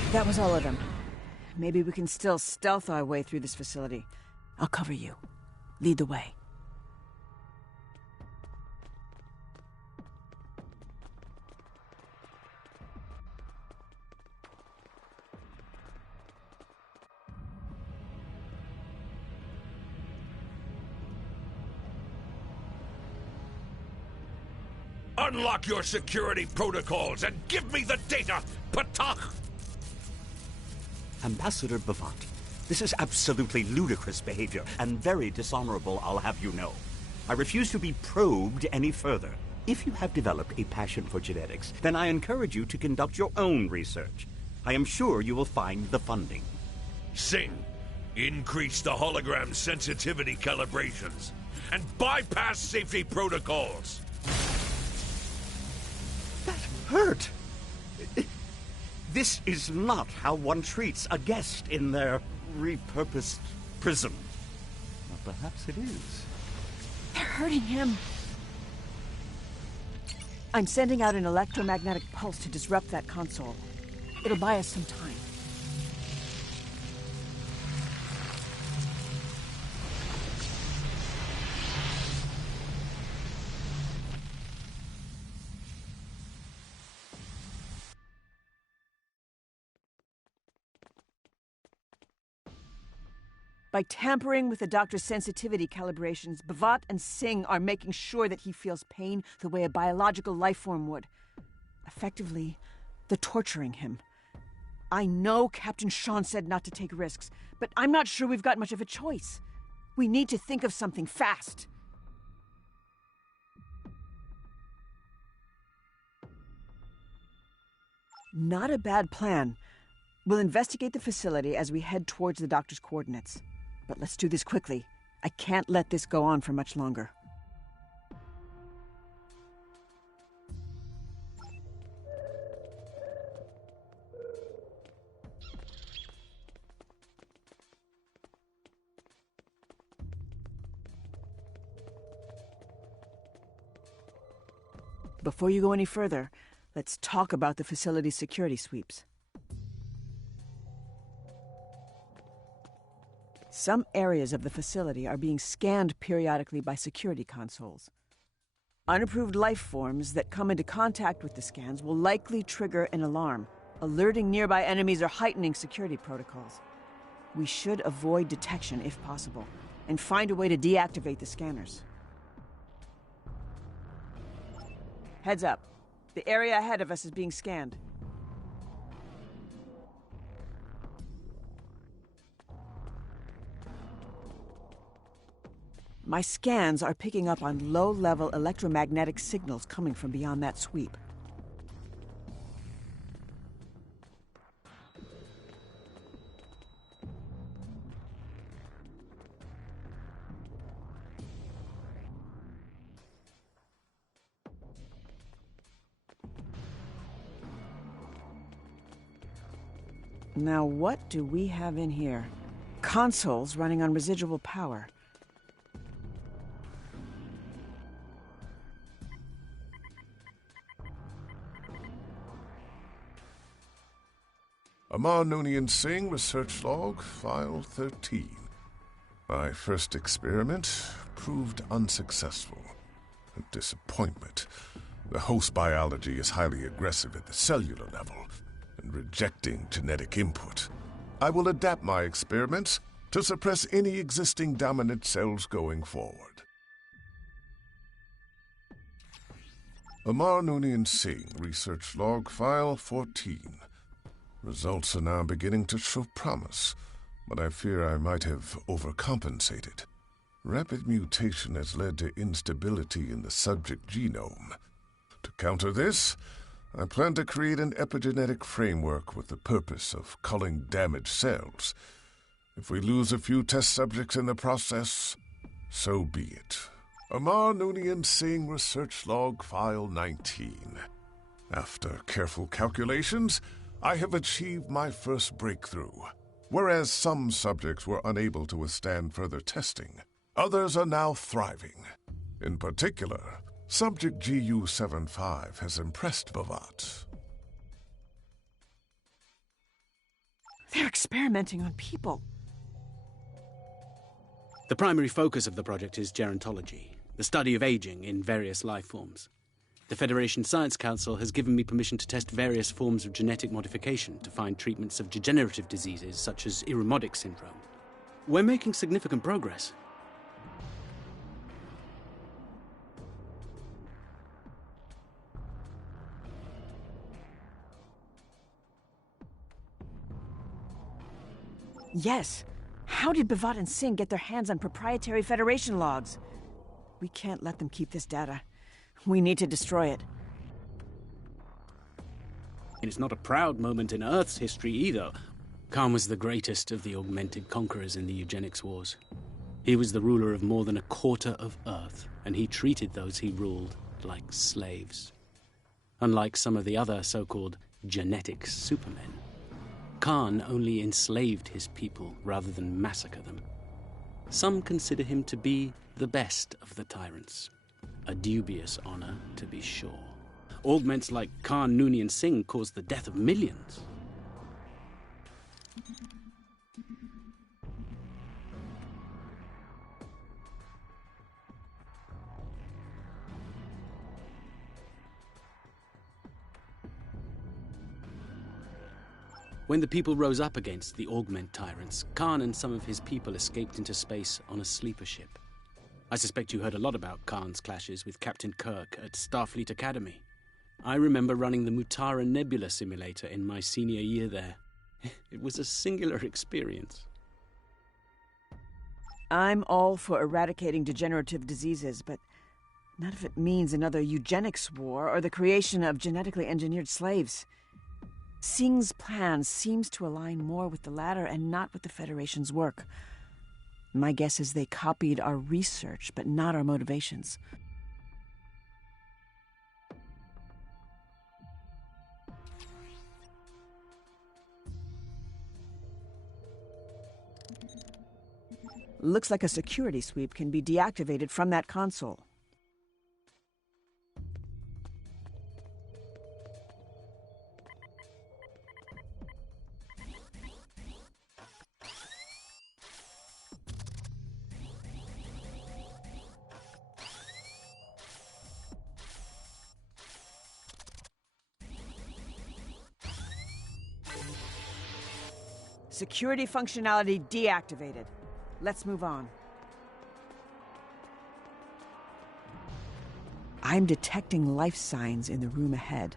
you. That was all of them. Maybe we can still stealth our way through this facility. I'll cover you. Lead the way. Unlock your security protocols and give me the data, Patach! Ambassador Bavat, this is absolutely ludicrous behavior, and very dishonorable, I'll have you know. I refuse to be probed any further. If you have developed a passion for genetics, then I encourage you to conduct your own research. I am sure you will find the funding. Singh, increase the hologram sensitivity calibrations, and bypass safety protocols. Hurt! This is not how one treats a guest in their repurposed prison. Or perhaps it is. They're hurting him. I'm sending out an electromagnetic pulse to disrupt that console. It'll buy us some time. By tampering with the doctor's sensitivity calibrations, Bavat and Singh are making sure that he feels pain the way a biological life form would. Effectively, they're torturing him. I know Captain Sean said not to take risks, but I'm not sure we've got much of a choice. We need to think of something fast. Not a bad plan. We'll investigate the facility as we head towards the doctor's coordinates. But let's do this quickly. I can't let this go on for much longer. Before you go any further, let's talk about the facility's security sweeps. Some areas of the facility are being scanned periodically by security consoles. Unapproved life forms that come into contact with the scans will likely trigger an alarm, alerting nearby enemies or heightening security protocols. We should avoid detection if possible, and find a way to deactivate the scanners. Heads up. The area ahead of us is being scanned. My scans are picking up on low-level electromagnetic signals coming from beyond that sweep. Now, what do we have in here? Consoles running on residual power. Amar Noonian Singh, Research Log, File 13. My first experiment proved unsuccessful. A disappointment. The host biology is highly aggressive at the cellular level, and rejecting genetic input. I will adapt my experiments to suppress any existing dominant cells going forward. Amar Noonien Singh, Research Log File 14. Results are now beginning to show promise, but I fear I might have overcompensated. Rapid mutation has led to instability in the subject genome. To counter this, I plan to create an epigenetic framework with the purpose of culling damaged cells. If we lose a few test subjects in the process, so be it. Amar Noonien Singh, Research Log File 19. After careful calculations, I have achieved my first breakthrough. Whereas some subjects were unable to withstand further testing, others are now thriving. In particular, Subject GU-75 has impressed Bhavat. They're experimenting on people. The primary focus of the project is gerontology, the study of aging in various life forms. The Federation Science Council has given me permission to test various forms of genetic modification to find treatments of degenerative diseases such as Irumodic syndrome. We're making significant progress. Yes. How did Bhavat and Singh get their hands on proprietary Federation logs? We can't let them keep this data. We need to destroy it. And it's not a proud moment in Earth's history either. Khan was the greatest of the augmented conquerors in the eugenics wars. He was the ruler of more than a quarter of Earth, and he treated those he ruled like slaves. Unlike some of the other so-called genetic supermen, Khan only enslaved his people rather than massacre them. Some consider him to be the best of the tyrants. A dubious honor, to be sure. Augments like Khan Noonien Singh caused the death of millions. When the people rose up against the augment tyrants, Khan and some of his people escaped into space on a sleeper ship. I suspect you heard a lot about Khan's clashes with Captain Kirk at Starfleet Academy. I remember running the Mutara Nebula simulator in my senior year there. It was a singular experience. I'm all for eradicating degenerative diseases, but not if it means another eugenics war or the creation of genetically engineered slaves. Singh's plan seems to align more with the latter and not with the Federation's work. My guess is they copied our research, but not our motivations. Looks like a security sweep can be deactivated from that console. Security functionality deactivated. Let's move on. I'm detecting life signs in the room ahead.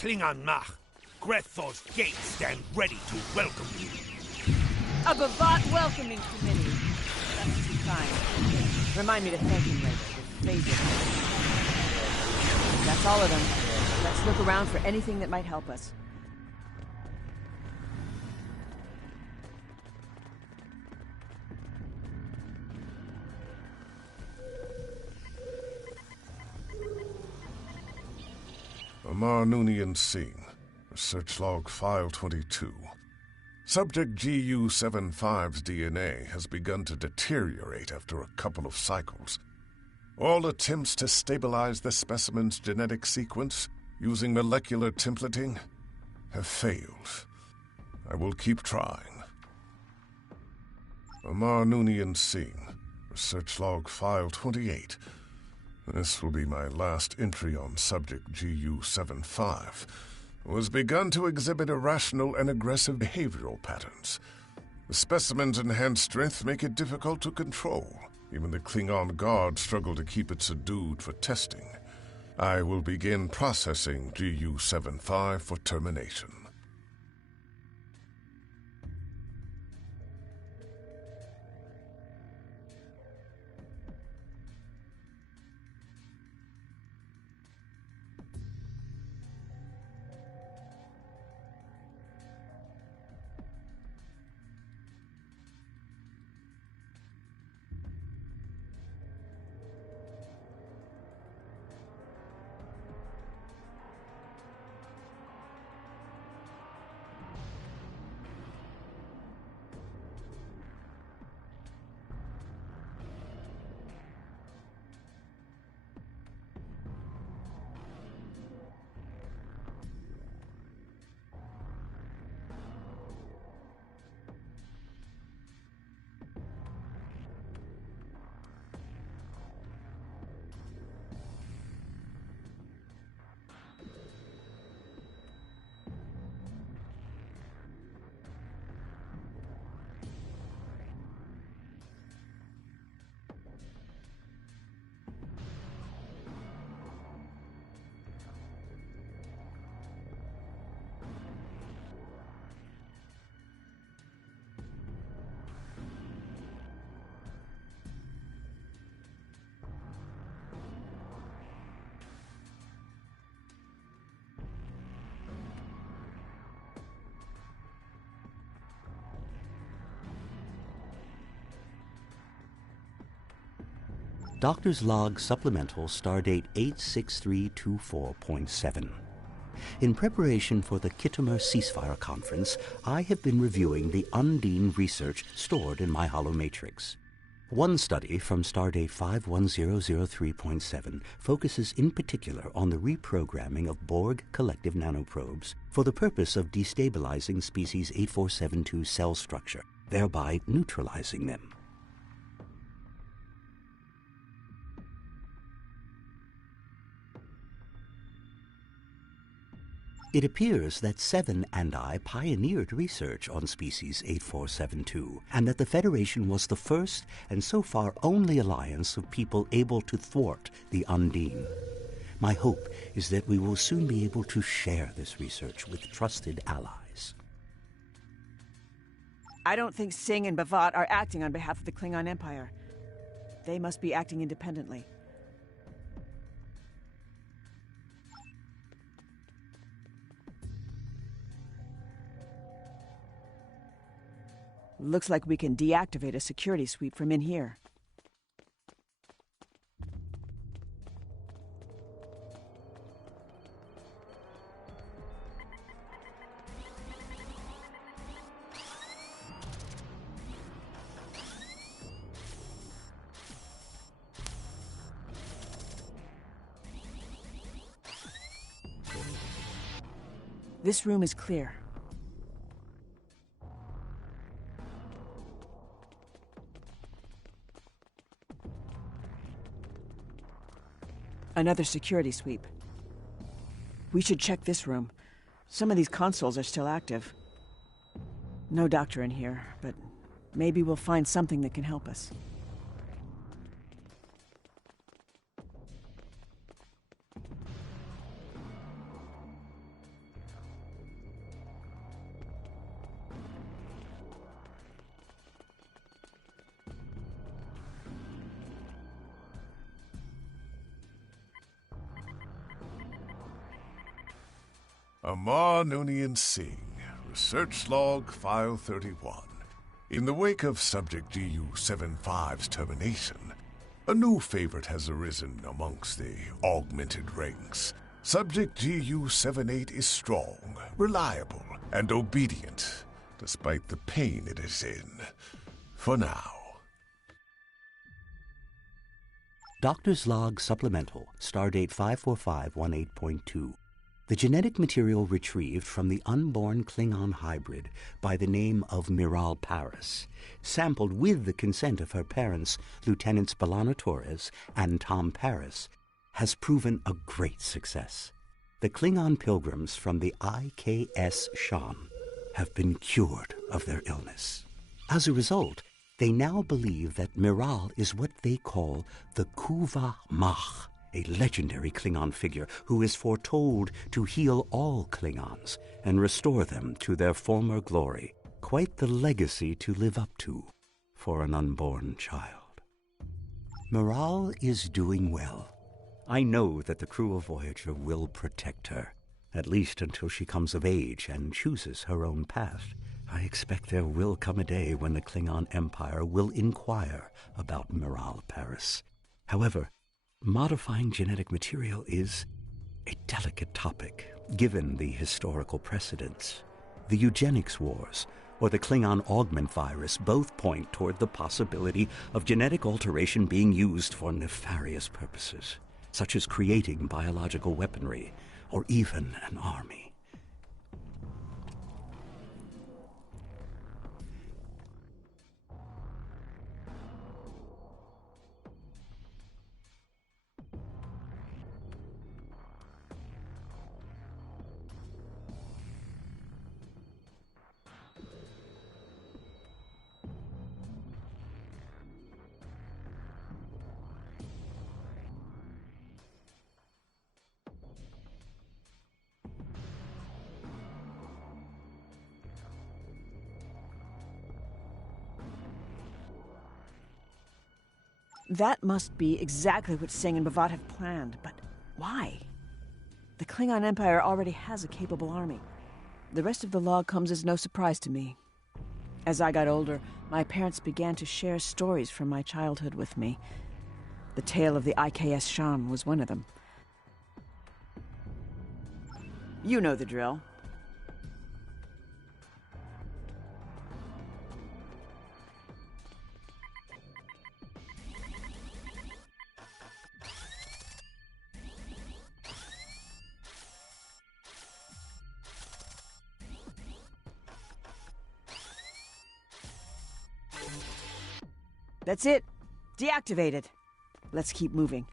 Klingon Mach, Grethor's gates stand ready to welcome you. A Bhavat welcoming committee. That's too kind. Remind me to thank him later. With favor. That's all of them. Let's look around for anything that might help us. Amar Singh, Research Log File 22. Subject GU-75's DNA has begun to deteriorate after a couple of cycles. All attempts to stabilize the specimen's genetic sequence using molecular templating have failed. I will keep trying. Amar Singh, Research Log File 28. This will be my last entry on subject GU-75. Was begun to exhibit irrational and aggressive behavioral patterns. The specimen's enhanced strength make it difficult to control. Even the Klingon guards struggle to keep it subdued for testing. I will begin processing GU-75 for termination. Doctor's Log Supplemental Stardate 86324.7. In preparation for the Kittimer Ceasefire Conference, I have been reviewing the Undine research stored in my holomatrix. One study from Stardate 51003.7 focuses in particular on the reprogramming of Borg collective nanoprobes for the purpose of destabilizing species 8472 cell structure, thereby neutralizing them. It appears that Seven and I pioneered research on species 8472, and that the Federation was the first and so far only alliance of people able to thwart the Undine. My hope is that we will soon be able to share this research with trusted allies. I don't think Singh and Bavat are acting on behalf of the Klingon Empire. They must be acting independently. Looks like we can deactivate a security sweep from in here. This room is clear. Another security sweep. We should check this room. Some of these consoles are still active. No doctor in here, but maybe we'll find something that can help us. Amar Singh, Research Log File 31. In the wake of Subject GU-75's termination, a new favorite has arisen amongst the augmented ranks. Subject GU-78 is strong, reliable, and obedient, despite the pain it is in. For now. Doctor's Log Supplemental, Stardate 54518.2. The genetic material retrieved from the unborn Klingon hybrid by the name of Miral Paris, sampled with the consent of her parents, Lieutenants B'Elanna Torres and Tom Paris, has proven a great success. The Klingon pilgrims from the IKS Shan have been cured of their illness. As a result, they now believe that Miral is what they call the Kuva Mach, a legendary Klingon figure who is foretold to heal all Klingons and restore them to their former glory. Quite the legacy to live up to for an unborn child. Miral is doing well. I know that the crew of Voyager will protect her, at least until she comes of age and chooses her own path. I expect there will come a day when the Klingon Empire will inquire about Miral Paris. However, modifying genetic material is a delicate topic, given the historical precedents. The eugenics wars, or the Klingon augment virus, both point toward the possibility of genetic alteration being used for nefarious purposes, such as creating biological weaponry, or even an army. That must be exactly what Singh and B'Vat have planned, but why? The Klingon Empire already has a capable army. The rest of the log comes as no surprise to me. As I got older, my parents began to share stories from my childhood with me. The tale of the IKS Shan was one of them. You know the drill. That's it. Deactivated. Let's keep moving.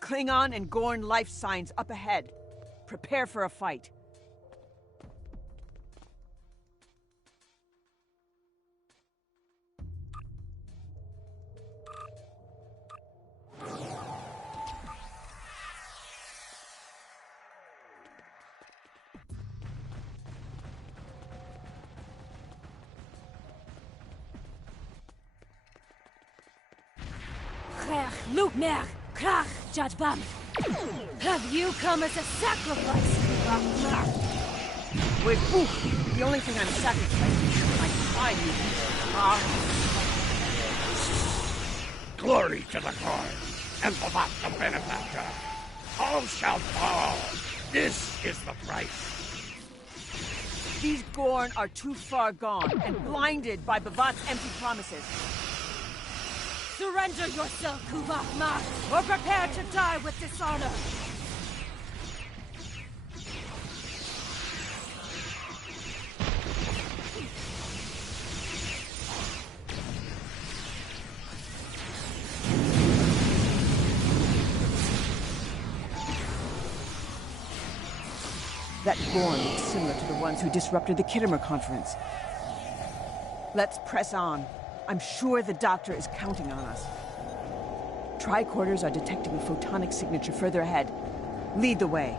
Klingon and Gorn life signs up ahead. Prepare for a fight. Lukmer, Krach, Jadbam. Have you come as a sacrifice? Wait, ooh, the only thing I'm sacrificing is my time, you. Glory to the Gorn, and B'Vat the benefactor. All shall fall. This is the price. These Gorn are too far gone and blinded by B'Vat's empty promises. Surrender yourself, Kuvak Ma, or prepare to die with dishonor. That Gorn looks similar to the ones who disrupted the Kittimer conference. Let's press on. I'm sure the doctor is counting on us. Tricorders are detecting a photonic signature further ahead. Lead the way.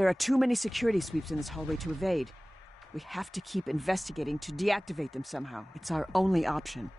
There are too many security sweeps in this hallway to evade. We have to keep investigating to deactivate them somehow. It's our only option.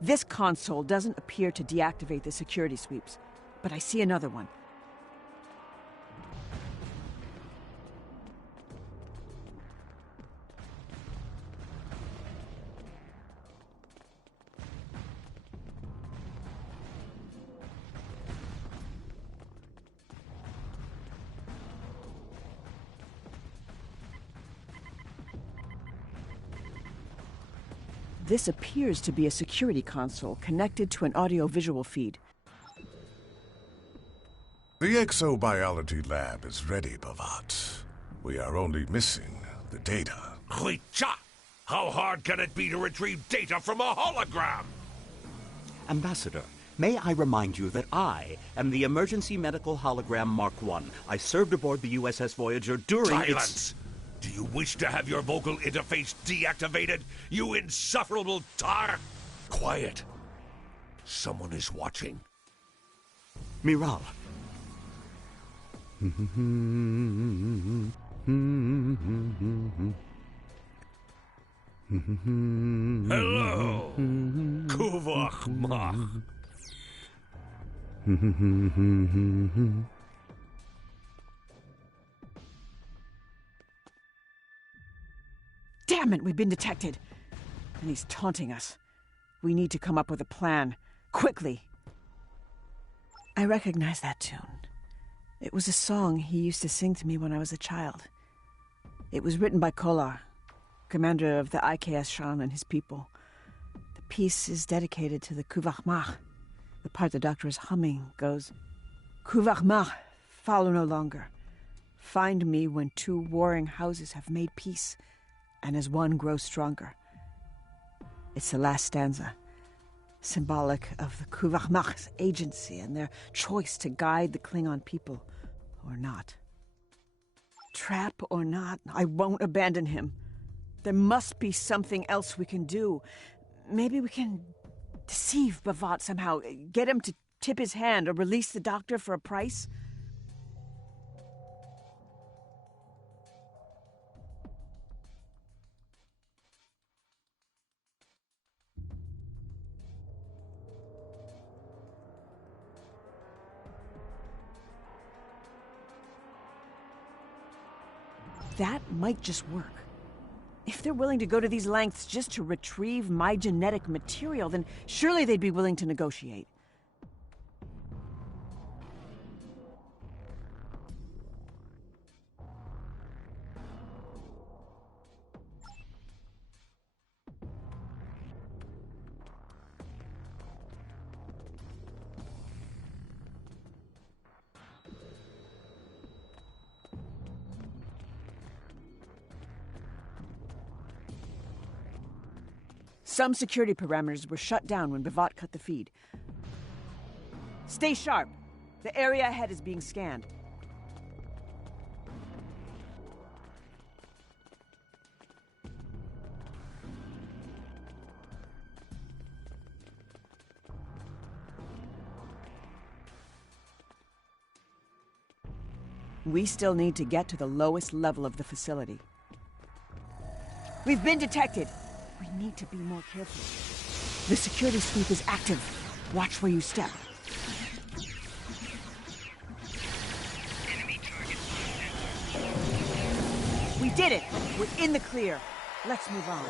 This console doesn't appear to deactivate the security sweeps, but I see another one. This appears to be a security console connected to an audio-visual feed. The exobiology lab is ready, Bavat. We are only missing the data. Huicha! How hard can it be to retrieve data from a hologram? Ambassador, may I remind you that I am the Emergency Medical Hologram Mark I. I served aboard the USS Voyager during Silence! Do you wish to have your vocal interface deactivated, you insufferable tar? Quiet. Someone is watching. Miral. Hello, Kuvach-Mach. Damn it, we've been detected. And he's taunting us. We need to come up with a plan. Quickly. I recognize that tune. It was a song he used to sing to me when I was a child. It was written by Kolar, commander of the IKS Shan and his people. The piece is dedicated to the Kuvach-Mach. The part the doctor is humming goes, Kuvach-Mach, follow no longer. Find me when two warring houses have made peace, and as one grows stronger. It's the last stanza, symbolic of the Kuvach-Mach's agency and their choice to guide the Klingon people, or not. Trap or not, I won't abandon him. There must be something else we can do. Maybe we can deceive Bavat somehow, get him to tip his hand or release the doctor for a price. That might just work. If they're willing to go to these lengths just to retrieve my genetic material, then surely they'd be willing to negotiate. Some security parameters were shut down when Bavat cut the feed. Stay sharp. The area ahead is being scanned. We still need to get to the lowest level of the facility. We've been detected. We need to be more careful. The security sweep is active. Watch where you step. We did it! We're in the clear. Let's move on.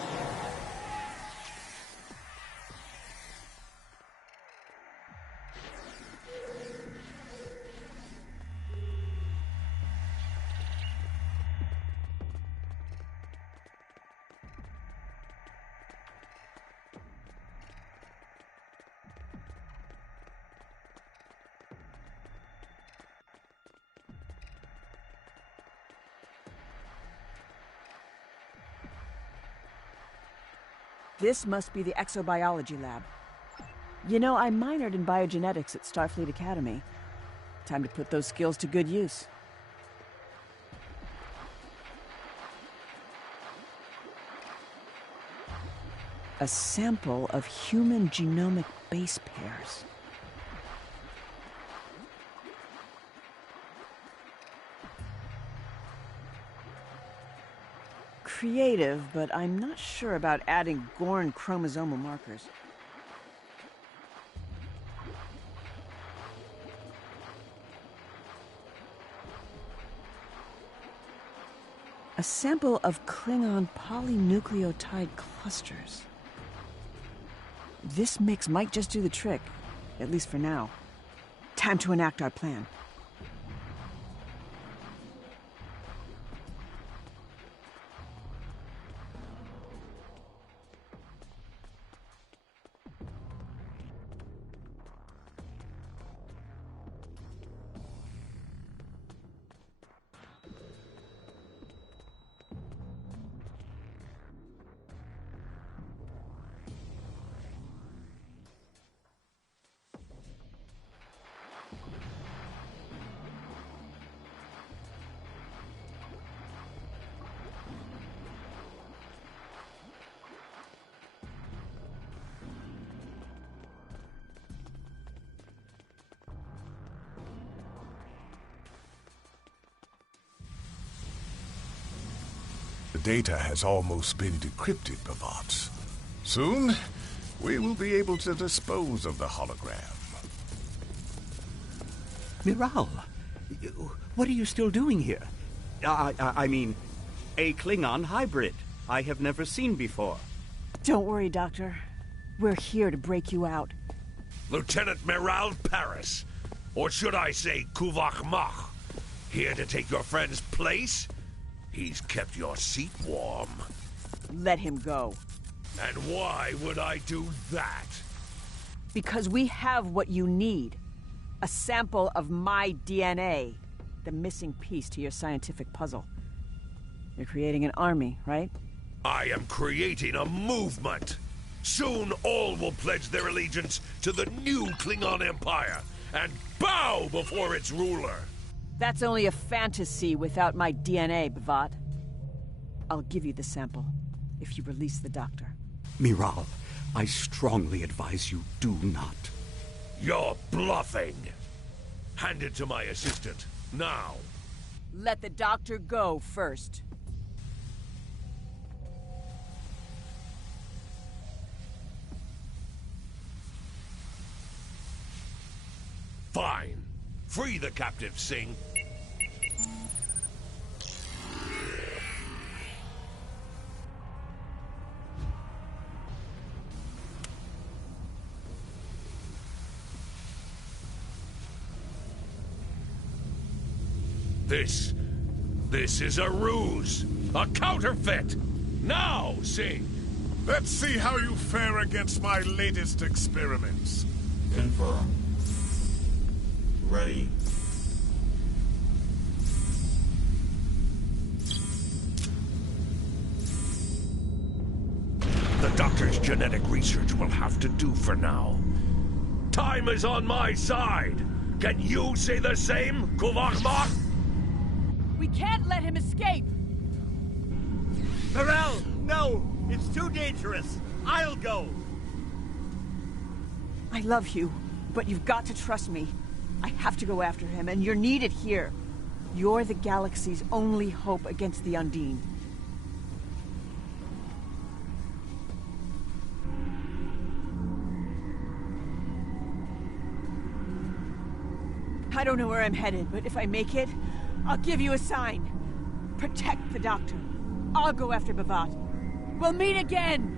This must be the exobiology lab. You know, I minored in biogenetics at Starfleet Academy. Time to put those skills to good use. A sample of human genomic base pairs. Creative, but I'm not sure about adding Gorn chromosomal markers. A sample of Klingon polynucleotide clusters. This mix might just do the trick, at least for now. Time to enact our plan. The data has almost been decrypted, Bavat. Soon, we will be able to dispose of the hologram. Miral, what are you still doing here? I mean, a Klingon hybrid I have never seen before. Don't worry, Doctor. We're here to break you out. Lieutenant Miral Paris, or should I say Kuvach Mach, here to take your friend's place? He's kept your seat warm. Let him go. And why would I do that? Because we have what you need. A sample of my DNA. The missing piece to your scientific puzzle. You're creating an army, right? I am creating a movement. Soon all will pledge their allegiance to the new Klingon Empire and bow before its ruler. That's only a fantasy without my DNA, Bavat. I'll give you the sample, if you release the Doctor. Miral, I strongly advise you do not. You're bluffing. Hand it to my assistant, now. Let the Doctor go first. Fine. Free the captive, Singh. This is a ruse. A counterfeit. Now, Singh. Let's see how you fare against my latest experiments. Confirm. Ready. The Doctor's genetic research will have to do for now. Time is on my side. Can you say the same, Kuvach Mach? We can't let him escape! Miral, no! It's too dangerous. I'll go. I love you, but you've got to trust me. I have to go after him, and you're needed here. You're the galaxy's only hope against the Undine. I don't know where I'm headed, but if I make it, I'll give you a sign. Protect the Doctor. I'll go after Bavat. We'll meet again!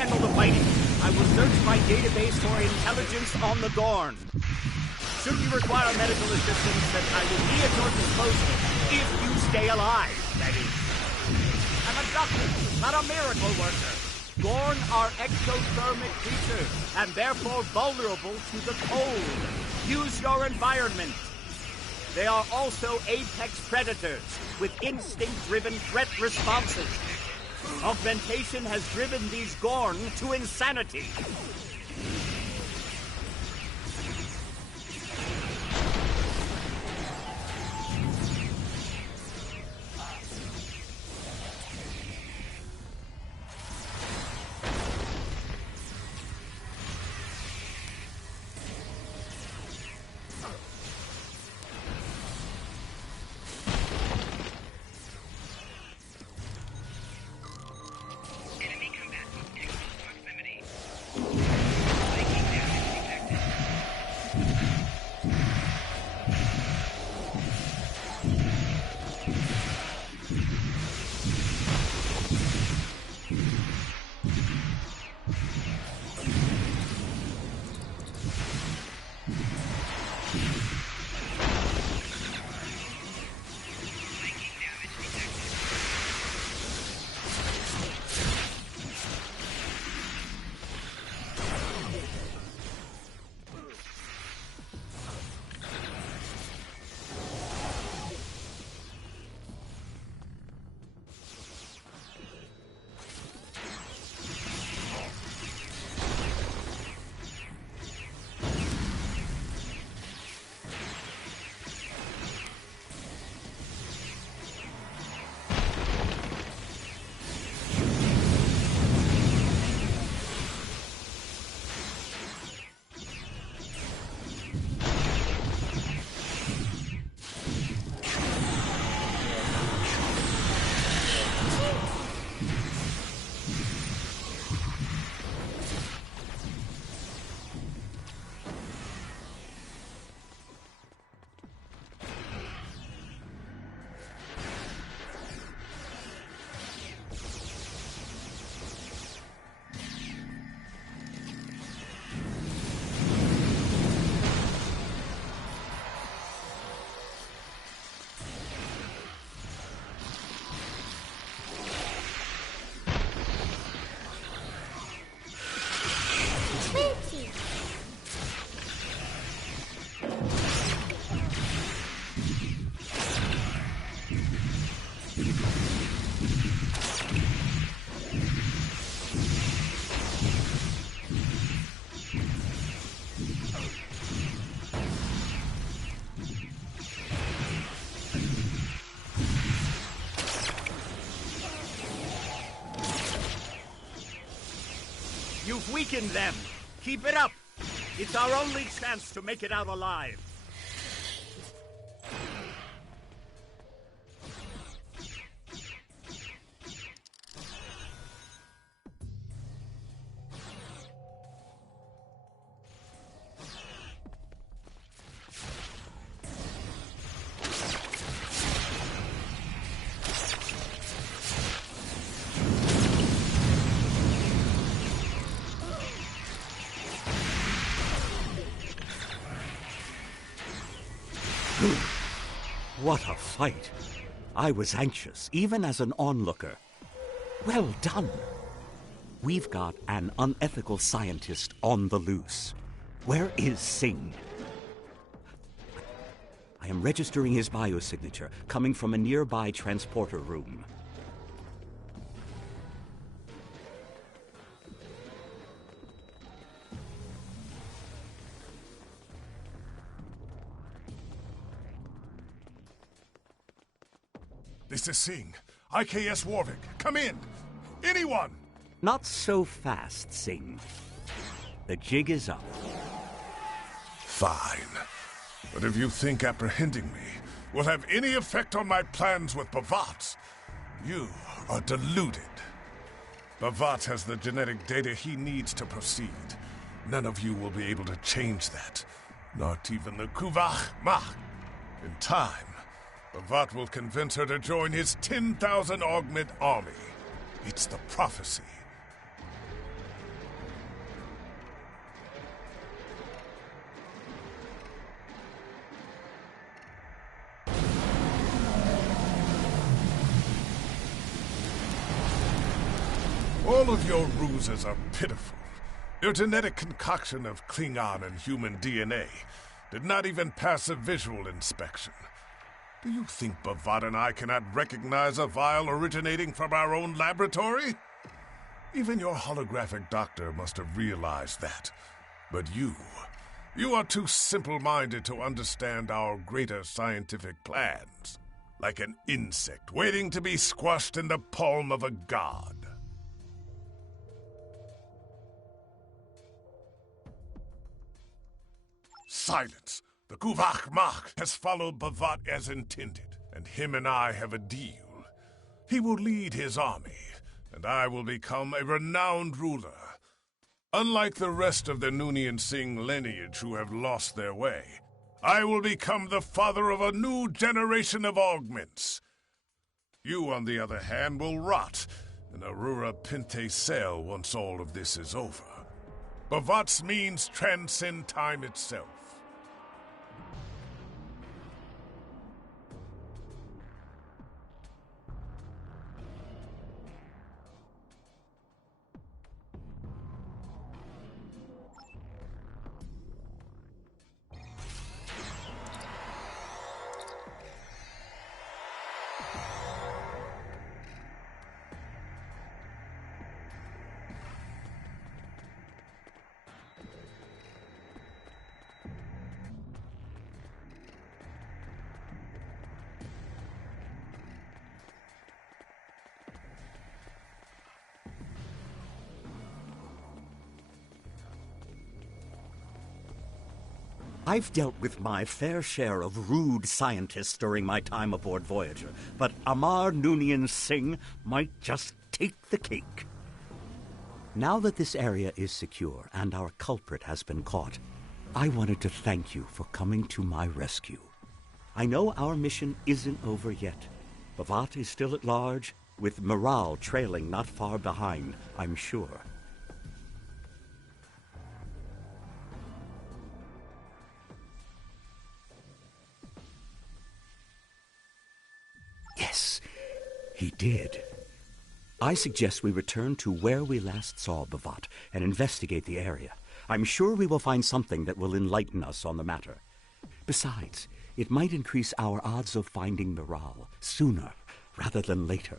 handle the fighting. I will search my database for intelligence on the Gorn. Should you require medical assistance, then I will be at your disposal if you stay alive, that is. I'm a doctor, not a miracle worker. Gorn are exothermic creatures, and therefore vulnerable to the cold. Use your environment. They are also apex predators, with instinct-driven threat responses. Augmentation has driven these Gorn to insanity. You've weakened them. Keep it up. It's our only chance to make it out alive. What a fight! I was anxious, even as an onlooker. Well done! We've got an unethical scientist on the loose. Where is Singh? I am registering his biosignature, coming from a nearby transporter room. This is Singh. IKS Warwick. Come in. Anyone! Not so fast, Singh. The jig is up. Fine. But if you think apprehending me will have any effect on my plans with Bavat, you are deluded. Bavat has the genetic data he needs to proceed. None of you will be able to change that. Not even the Kuvach Mach. In time, Bavat will convince her to join his 10,000 augment army. It's the prophecy. All of your ruses are pitiful. Your genetic concoction of Klingon and human DNA did not even pass a visual inspection. Do you think Bavad and I cannot recognize a vial originating from our own laboratory? Even your holographic doctor must have realized that. But you are too simple-minded to understand our greater scientific plans. Like an insect waiting to be squashed in the palm of a god. Silence! The Guvach Mach has followed Bavad as intended, and him and I have a deal. He will lead his army, and I will become a renowned ruler. Unlike the rest of the Noonien Singh lineage who have lost their way, I will become the father of a new generation of augments. You, on the other hand, will rot in Aurora Pinte cell once all of this is over. Bavad's means transcend time itself. I've dealt with my fair share of rude scientists during my time aboard Voyager, but Amar Noonien Singh might just take the cake. Now that this area is secure and our culprit has been caught, I wanted to thank you for coming to my rescue. I know our mission isn't over yet. Bavad is still at large, with morale trailing not far behind, I'm sure. Yes, he did. I suggest we return to where we last saw Bavad and investigate the area. I'm sure we will find something that will enlighten us on the matter. Besides, it might increase our odds of finding Miral sooner rather than later.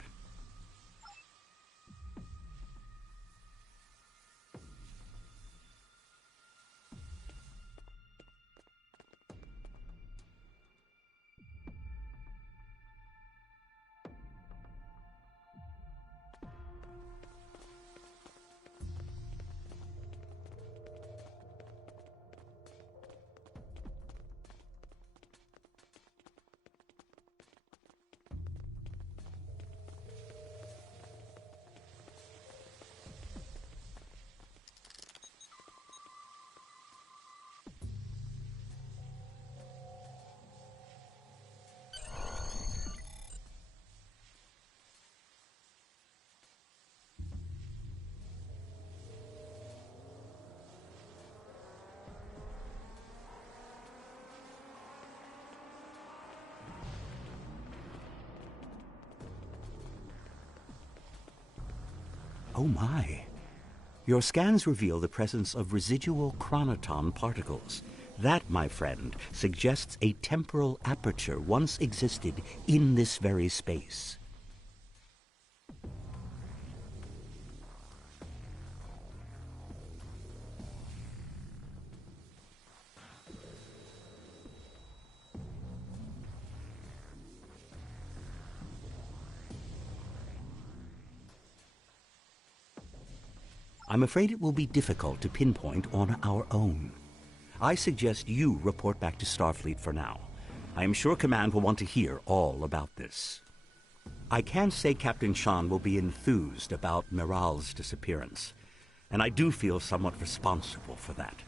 Oh my. Your scans reveal the presence of residual chronoton particles. That, my friend, suggests a temporal aperture once existed in this very space. I'm afraid it will be difficult to pinpoint on our own. I suggest you report back to Starfleet for now. I am sure Command will want to hear all about this. I can say Captain Shan will be enthused about Miral's disappearance, and I do feel somewhat responsible for that.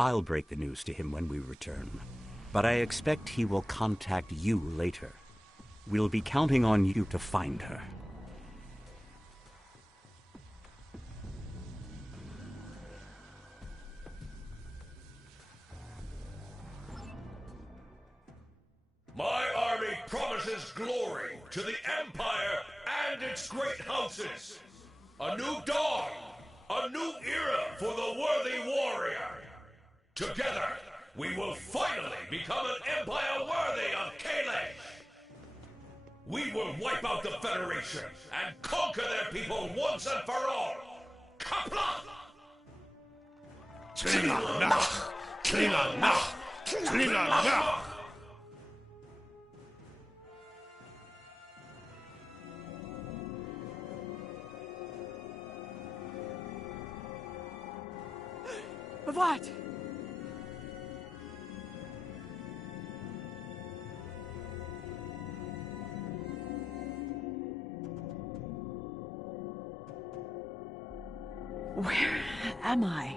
I'll break the news to him when we return, but I expect he will contact you later. We'll be counting on you to find her. My army promises glory to the Empire and its great houses. A new dawn! A new era for the worthy warrior! Together, we will finally become an empire worthy of Kalesh! We will wipe out the Federation and conquer their people once and for all! Kapla! Klingon nach! Klingon nach! Klingon nach! What? Where am I?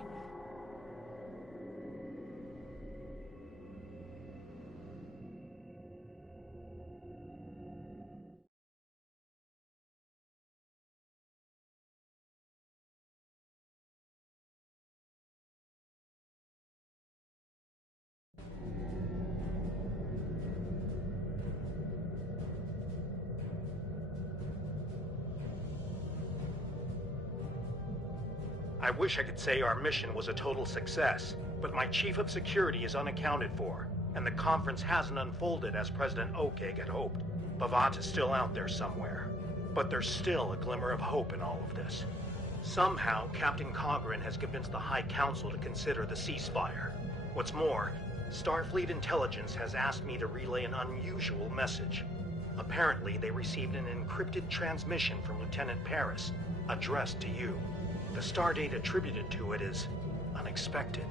I wish I could say our mission was a total success, but my chief of security is unaccounted for, and the conference hasn't unfolded as President Okeg had hoped. Bavat is still out there somewhere, but there's still a glimmer of hope in all of this. Somehow, Captain Cogran has convinced the High Council to consider the ceasefire. What's more, Starfleet Intelligence has asked me to relay an unusual message. Apparently, they received an encrypted transmission from Lieutenant Paris, addressed to you. The stardate attributed to it is unexpected.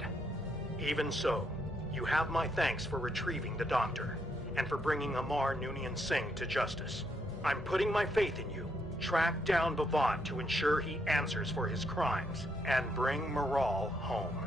Even so, you have my thanks for retrieving the Doctor, and for bringing Amar Noonien Singh to justice. I'm putting my faith in you. Track down Bavat to ensure he answers for his crimes, and bring Maral home.